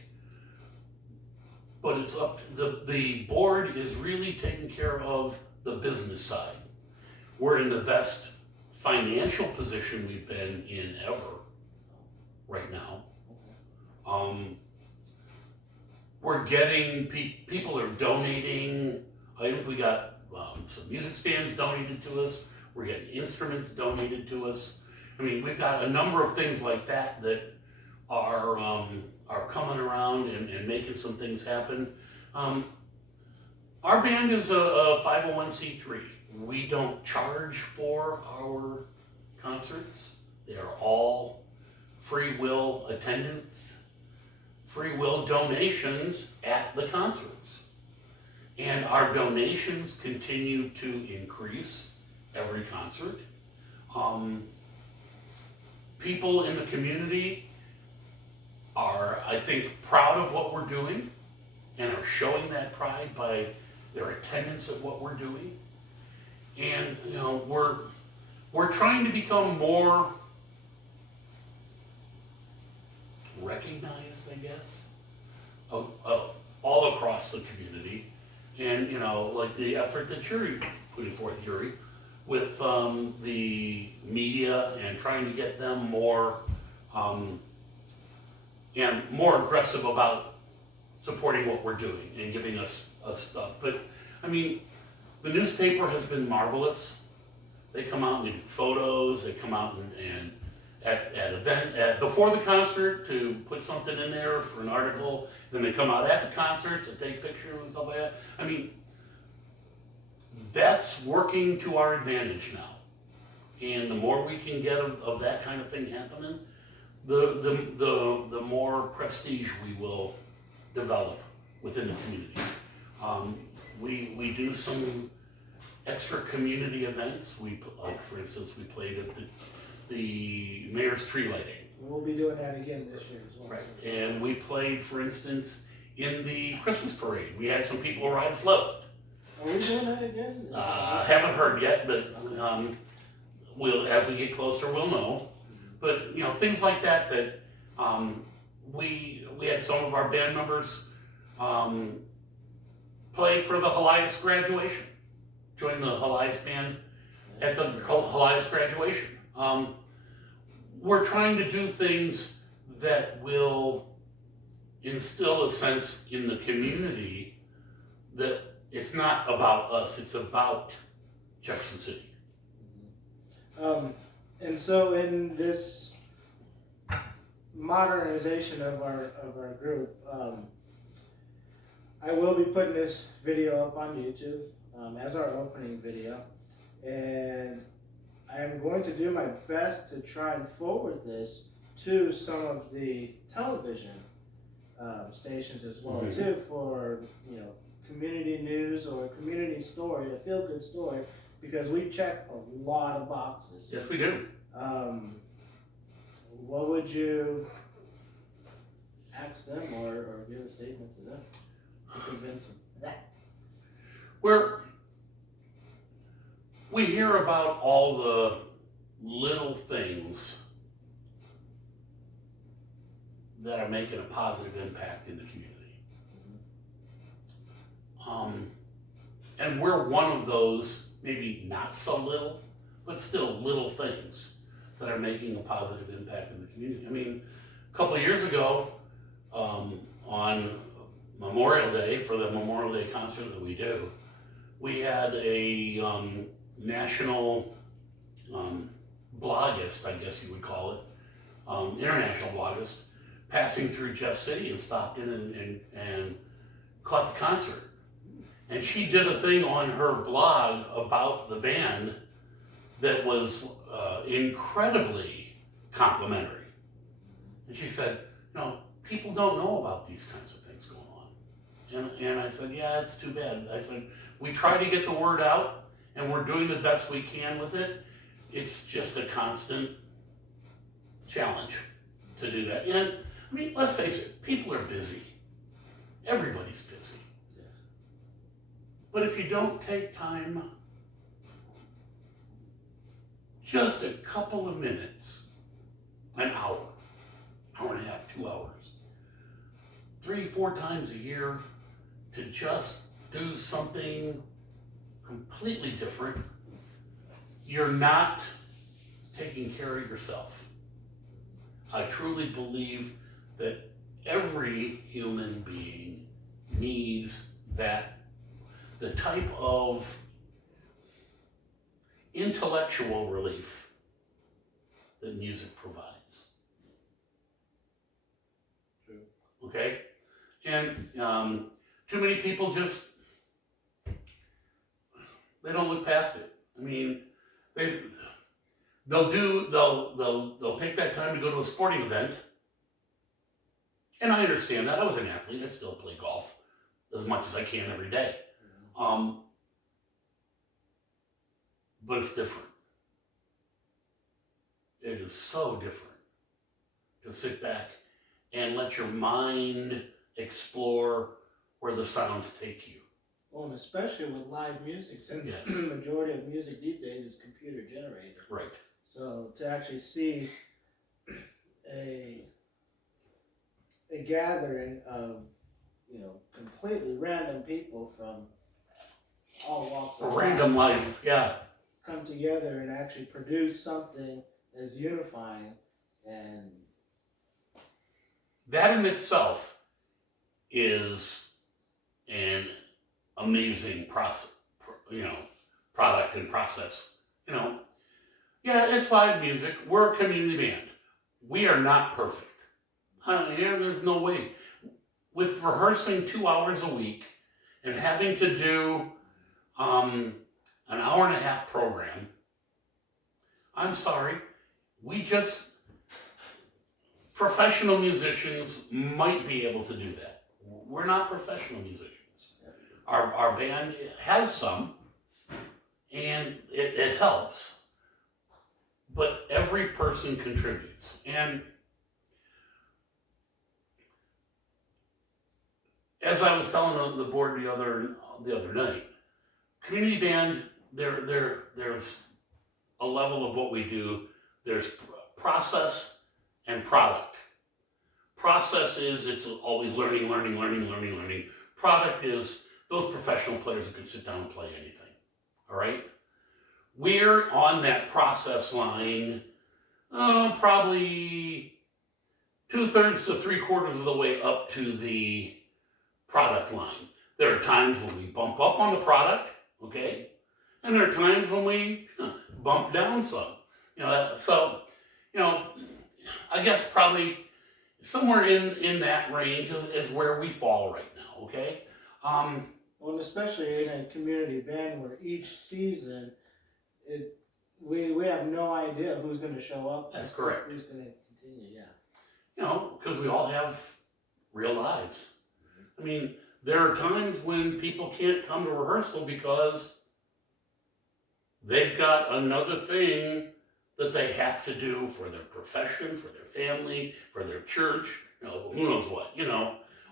But it's up, the board is really taking care of the business side. We're in the best financial position we've been in ever right now. We're getting, people are donating items. We got some music stands donated to us. We're getting instruments donated to us. I mean, we've got a number of things like that that are coming around and making some things happen. Our band is a 501c3. We don't charge for our concerts. They are all free will attendance, free will donations at the concerts. And our donations continue to increase every concert. People in the community are, I think, proud of what we're doing and are showing that pride by their attendance at what we're doing. And we're trying to become more recognized, I guess, all across the community. And like the effort that you're putting forth, Yuri, with the media and trying to get them more and more aggressive about supporting what we're doing and giving us stuff. But I mean, the newspaper has been marvelous. They come out and they do photos. They come out and before the concert to put something in there for an article. Then they come out at the concerts and take pictures and stuff like that. I mean, that's working to our advantage now. And the more we can get of that kind of thing happening, the more prestige we will develop within the community. We do some extra community events. Like for instance, we played at the mayor's tree lighting. We'll be doing that again this year as well. Right. And we played, for instance, in the Christmas parade. We had some people ride float. Are we doing that again? Haven't heard yet, but we'll, as we get closer, we'll know. But you know, things like that. We had some of our band members play for the Helias graduation. Join the Helias band at the Helias graduation. We're trying to do things that will instill a sense in the community that it's not about us, it's about Jefferson City. And so in this modernization of our group, I will be putting this video up on YouTube as our opening video, and I am going to do my best to try and forward this to some of the television stations as well too, for community news or community story, a feel-good story, because we check a lot of boxes. Yes, we do. What would you ask them or give a statement to them to convince them? We hear about all the little things that are making a positive impact in the community. And we're one of those, maybe not so little, but still little things that are making a positive impact in the community. I mean, a couple of years ago, on Memorial Day, for the Memorial Day concert that we do, we had a national bloggist, I guess you would call it, international bloggist, passing through Jeff City and stopped in and caught the concert. And she did a thing on her blog about the band that was incredibly complimentary. And she said, people don't know about these kinds of things going on. And I said, yeah, it's too bad. I said, we try to get the word out, and we're doing the best we can with it. It's just a constant challenge to do that. And I mean, let's face it, people are busy. Everybody's busy. Yes. But if you don't take time, just a couple of minutes, an hour and a half, 2 hours, 3-4 times a year to just do something completely different, you're not taking care of yourself. I truly believe that every human being needs the type of intellectual relief that music provides. True. Okay? And too many people just, they don't look past it. I mean, they'll take that time to go to a sporting event. And I understand that. I was an athlete. I still play golf as much as I can every day. But it's different. It is so different to sit back and let your mind explore where the sounds take you. Well, and especially with live music, since Yes. the majority of music these days is computer generated. Right. So to actually see a gathering of completely random people from all walks of Random life, yeah. come together and actually produce something as unifying, and That in itself is an amazing process, product and process. Yeah, it's live music. We're a community band. We are not perfect. There's no way. With rehearsing 2 hours a week and having to do an hour and a half program, I'm sorry. Professional musicians might be able to do that. We're not professional musicians. Our band has some, and it helps, but every person contributes. And as I was telling the board the other night, community band, there's a level of what we do. There's process and product. Process is it's always learning. Product is those professional players who can sit down and play anything. All right? We're on that process line, probably 2/3 to 3/4 of the way up to the product line. There are times when we bump up on the product, okay? And there are times when we bump down some. I guess probably somewhere in that range is where we fall right now, okay? Well, and especially in a community band where each season, we have no idea who's going to show up. That's correct. Who's going to continue, yeah. Because we all have real lives. I mean, there are times when people can't come to rehearsal because they've got another thing that they have to do for their profession, for their family, for their church, who knows what,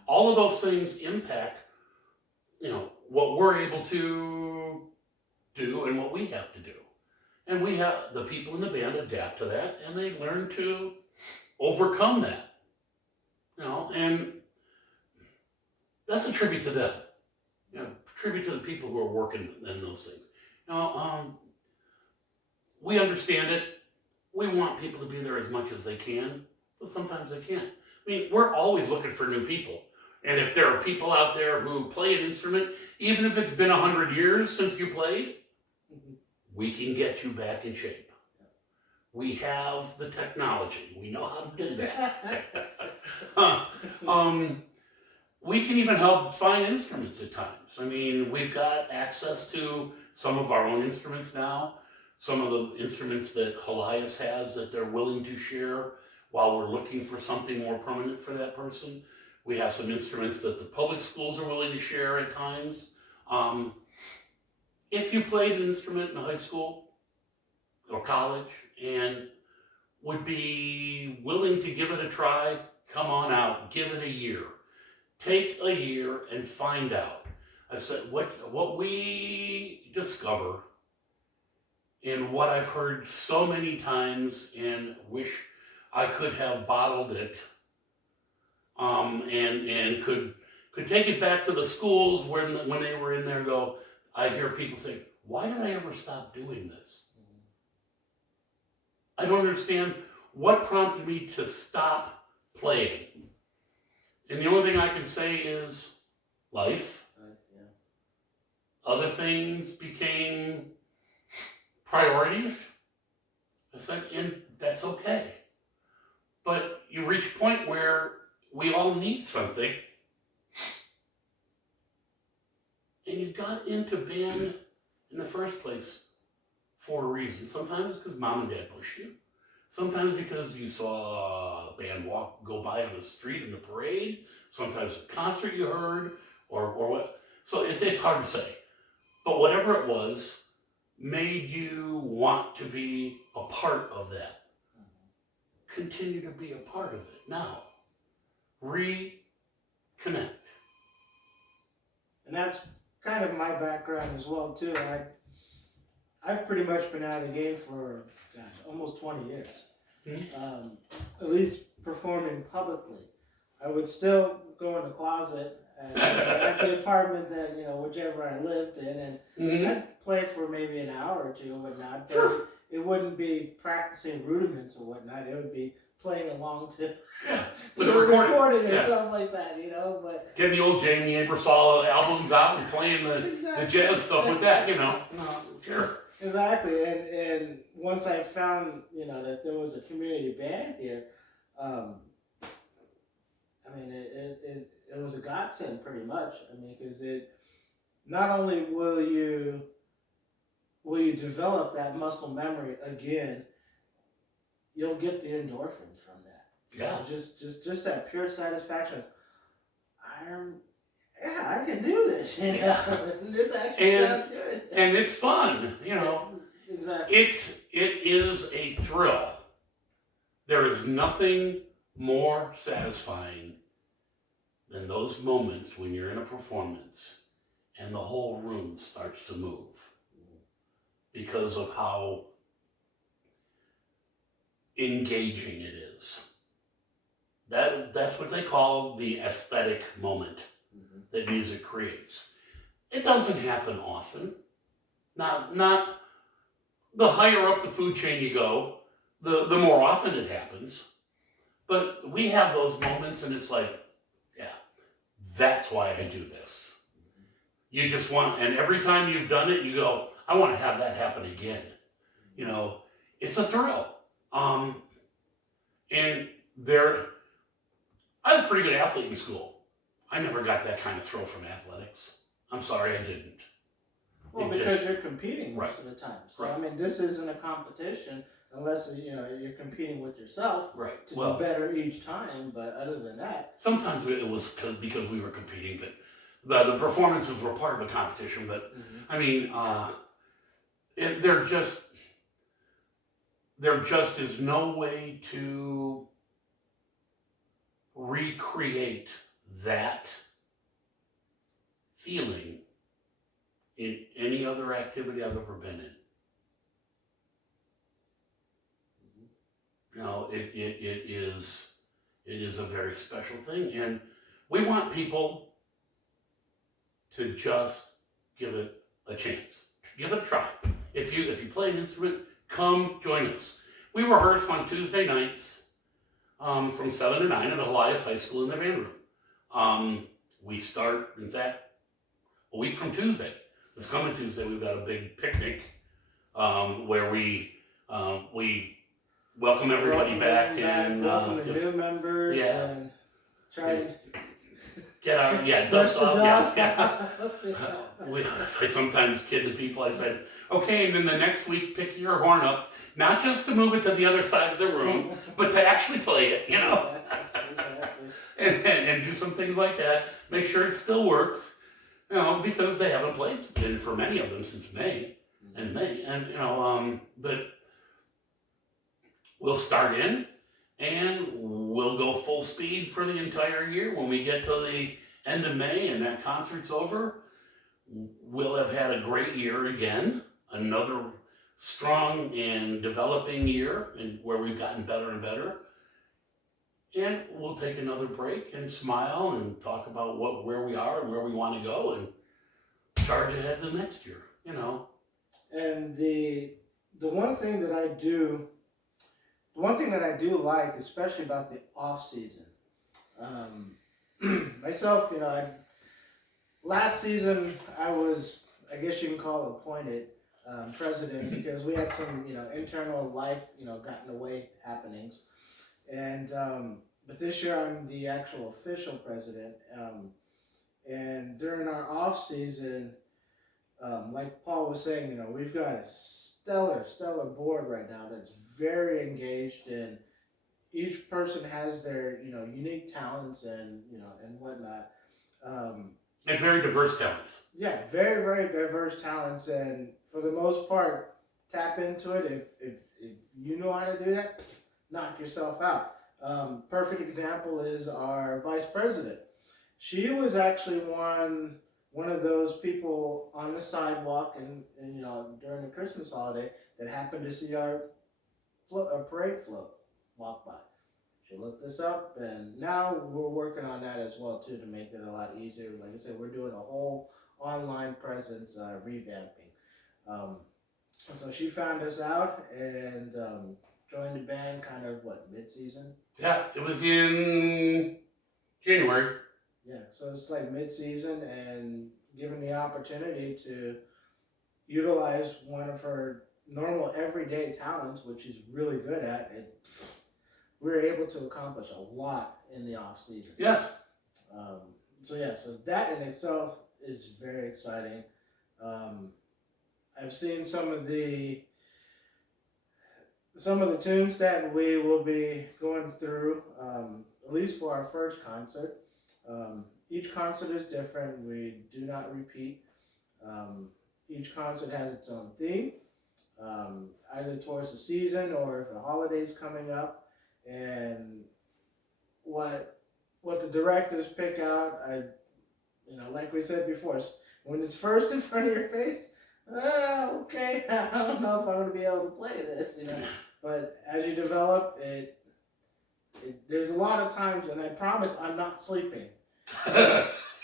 all of those things impact, what we're able to do and what we have to do. And the people in the band adapt to that and they learn to overcome that, and that's a tribute to them, tribute to the people who are working in those things. We understand it. We want people to be there as much as they can, but sometimes they can't. I mean, we're always looking for new people. And if there are people out there who play an instrument, even if it's been 100 years since you played, we can get you back in shape. We have the technology. We know how to do that. We can even help find instruments at times. I mean, we've got access to some of our own instruments now. Some of the instruments that Helias has that they're willing to share while we're looking for something more permanent for that person. We have some instruments that the public schools are willing to share at times. If you played an instrument in high school or college and would be willing to give it a try, come on out, give it a year. Take a year and find out. I said, what we discover and what I've heard so many times and wish I could have bottled it, and could take it back to the schools when they were in there. I hear people say, "Why did I ever stop doing this? I don't understand what prompted me to stop playing." And the only thing I can say is life. Yeah. Other things became priorities. I said, and that's okay. But you reach a point where we all need something. And you got into band in the first place for a reason. Sometimes because mom and dad pushed you. Sometimes because you saw a band go by on the street in the parade. Sometimes a concert you heard, or what. So it's hard to say. But whatever it was, made you want to be a part of that. Continue to be a part of it. Now, reconnect. And that's kind of my background as well too. I've pretty much been out of the game for almost 20 years. Mm-hmm. At least performing publicly. I would still go in the closet at the apartment that whichever I lived in, and I'd play for maybe an hour or two and whatnot. But Sure. It wouldn't be practicing rudiments or whatnot. It would be playing along to With a recording or yeah. something like that, But Getting the old Jamie Aebersold albums out and playing the jazz stuff with that, No, sure. Exactly, and once I found that there was a community band here, it was a godsend pretty much. Because it not only will will you develop that muscle memory again, you'll get the endorphins from that. Yeah. Just that pure satisfaction. I'm, yeah, I can do this. You know? Yeah. This actually sounds good. And it's fun, Exactly. It is a thrill. There is nothing more satisfying than those moments when you're in a performance and the whole room starts to move because of how engaging it is. That's what they call the aesthetic moment that music creates. It doesn't happen often. Not the higher up the food chain you go, the more often it happens. But we have those moments and it's like, yeah, that's why I do this. You just want, and every time you've done it, you go, I want to have that happen again. It's a thrill. And I was a pretty good athlete in school. I never got that kind of thrill from athletics. I'm sorry, I didn't. Well, because you're competing most right. of the time. So Right. I mean, this isn't a competition unless you're competing with yourself Right. to do better each time. But other than that, sometimes it was because we were competing, but the performances were part of a competition. But I mean, there just is no way to recreate that feeling in any other activity I've ever been in. It is a very special thing, and we want people to just give it a chance, give it a try. If you play an instrument, come join us. We rehearse on Tuesday nights from 7 to 9 at Elias High School in the band room. We start, in fact, a week from Tuesday. This coming Tuesday, we've got a big picnic where we welcome everybody back and welcome the new members and try and get out, dust off. I sometimes kid the people. I said, okay, and then the next week, pick your horn up, not just to move it to the other side of the room, but to actually play it, Exactly. and do some things like that. Make sure it still works, because they haven't played, and for many of them since May, but we'll start in, and we'll go full speed for the entire year. When we get to the end of May and that concert's over, we'll have had a great year again, another strong and developing year, and where we've gotten better and better. And we'll take another break and smile and talk about where we are and where we want to go and charge ahead the next year, And the one thing that I do like, especially about the off season, myself, last season I was, I guess you can call it, appointed president because we had some, internal life, got in the way happenings, and but this year I'm the actual official president, and during our off season, like Paul was saying, we've got a stellar board right now that's very engaged, and each person has their unique talents and and whatnot. And very diverse talents. Yeah, very, very diverse talents, and for the most part, tap into it. If you know how to do that, knock yourself out. Perfect example is our vice president. She was actually one of those people on the sidewalk and during the Christmas holiday that happened to see our parade float walk by. She looked us up, and now we're working on that as well too to make it a lot easier. Like I said, we're doing a whole online presence revamping. So she found us out and joined the band kind of mid-season? Yeah, it was in January. Yeah, so it's like mid-season and given the opportunity to utilize one of her normal everyday talents, which she's really good at, and we were able to accomplish a lot in the off season. Yes. So that in itself is very exciting. I've seen some of the tunes that we will be going through, at least for our first concert. Each concert is different. We do not repeat. Each concert has its own theme, either towards the season or if a holiday's coming up. And what the directors pick out, like we said before, when it's first in front of your face, okay, I don't know if I'm gonna be able to play this, But as you develop it, there's a lot of times, and I promise I'm not sleeping.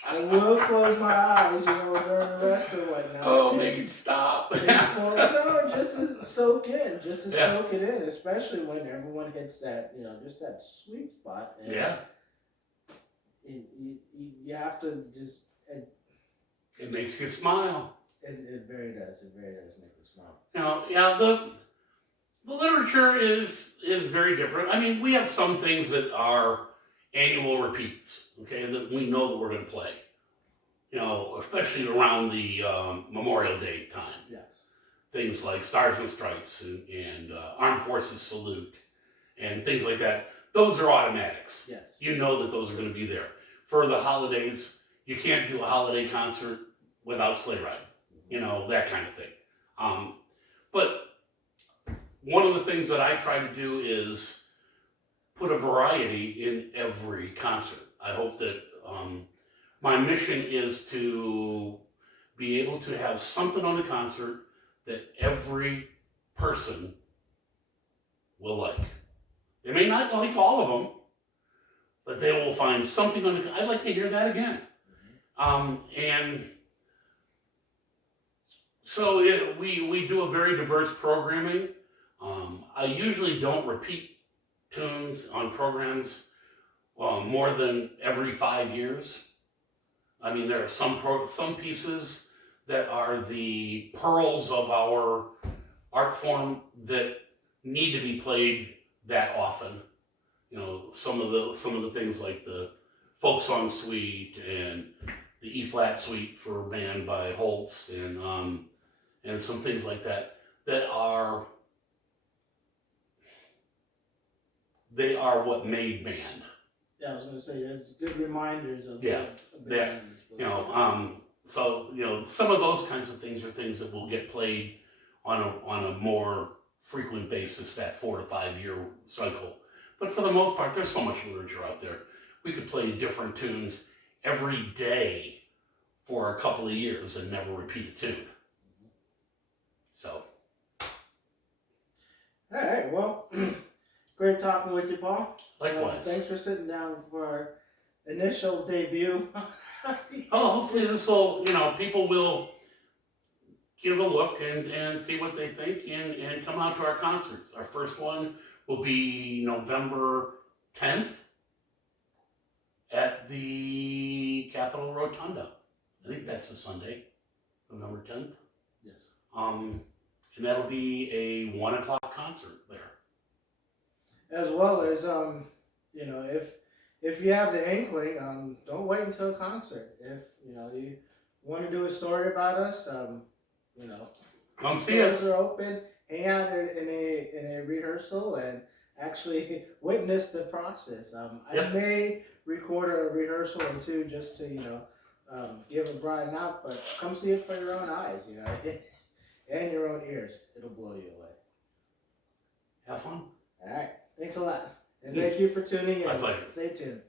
I will close my eyes, during the rest or whatnot. Oh, make it stop. Well, no, just to soak in, Yeah. soak it in, especially when everyone hits that, just that sweet spot. And Yeah. you have to just, It makes you smile. it very does. It very does make me smile. Yeah, the literature is very different. I mean, we have some things that are annual repeats, okay, that we know that we're going to play. Especially around the Memorial Day time. Yes. Things like Stars and Stripes and Armed Forces Salute and things like that. Those are automatics. Yes. You know that those are going to be there. For the holidays, you can't do a holiday concert without Sleigh Ride, that kind of thing. But one of the things that I try to do is put a variety in every concert. I hope that my mission is to be able to have something on the concert that every person will like. They may not like all of them, but they will find something on the. I'd like to hear that again. And so we do a very diverse programming. I usually don't repeat tunes on programs more than every 5 years. I mean, there are some pieces that are the pearls of our art form that need to be played that often. Some of the things like the folk song suite and the E flat suite for band by Holtz and some things like that are what made band. Yeah, I was going to say, that's good reminders of Yeah, the band. So some of those kinds of things are things that will get played on a more frequent basis, that 4 to 5 year cycle. But for the most part, there's so much literature out there. We could play different tunes every day for a couple of years and never repeat a tune. So. All right, well, great talking with you, Paul. Likewise. Thanks for sitting down for our initial debut. Hopefully this will, people will give a look and see what they think and come out to our concerts. Our first one will be November 10th at the Capitol Rotunda. I think that's the Sunday, November 10th. Yes. And that'll be a 1 o'clock concert there. As well as, if you have the inkling, don't wait until a concert. If, you want to do a story about us, Come see us. Doors are open. Hang out in a rehearsal and actually witness the process. I may record a rehearsal or two just to give a broaden out, but come see it for your own eyes, and your own ears. It'll blow you away. Have fun. All right, thanks a lot, and thank you for tuning in. My pleasure. Stay tuned.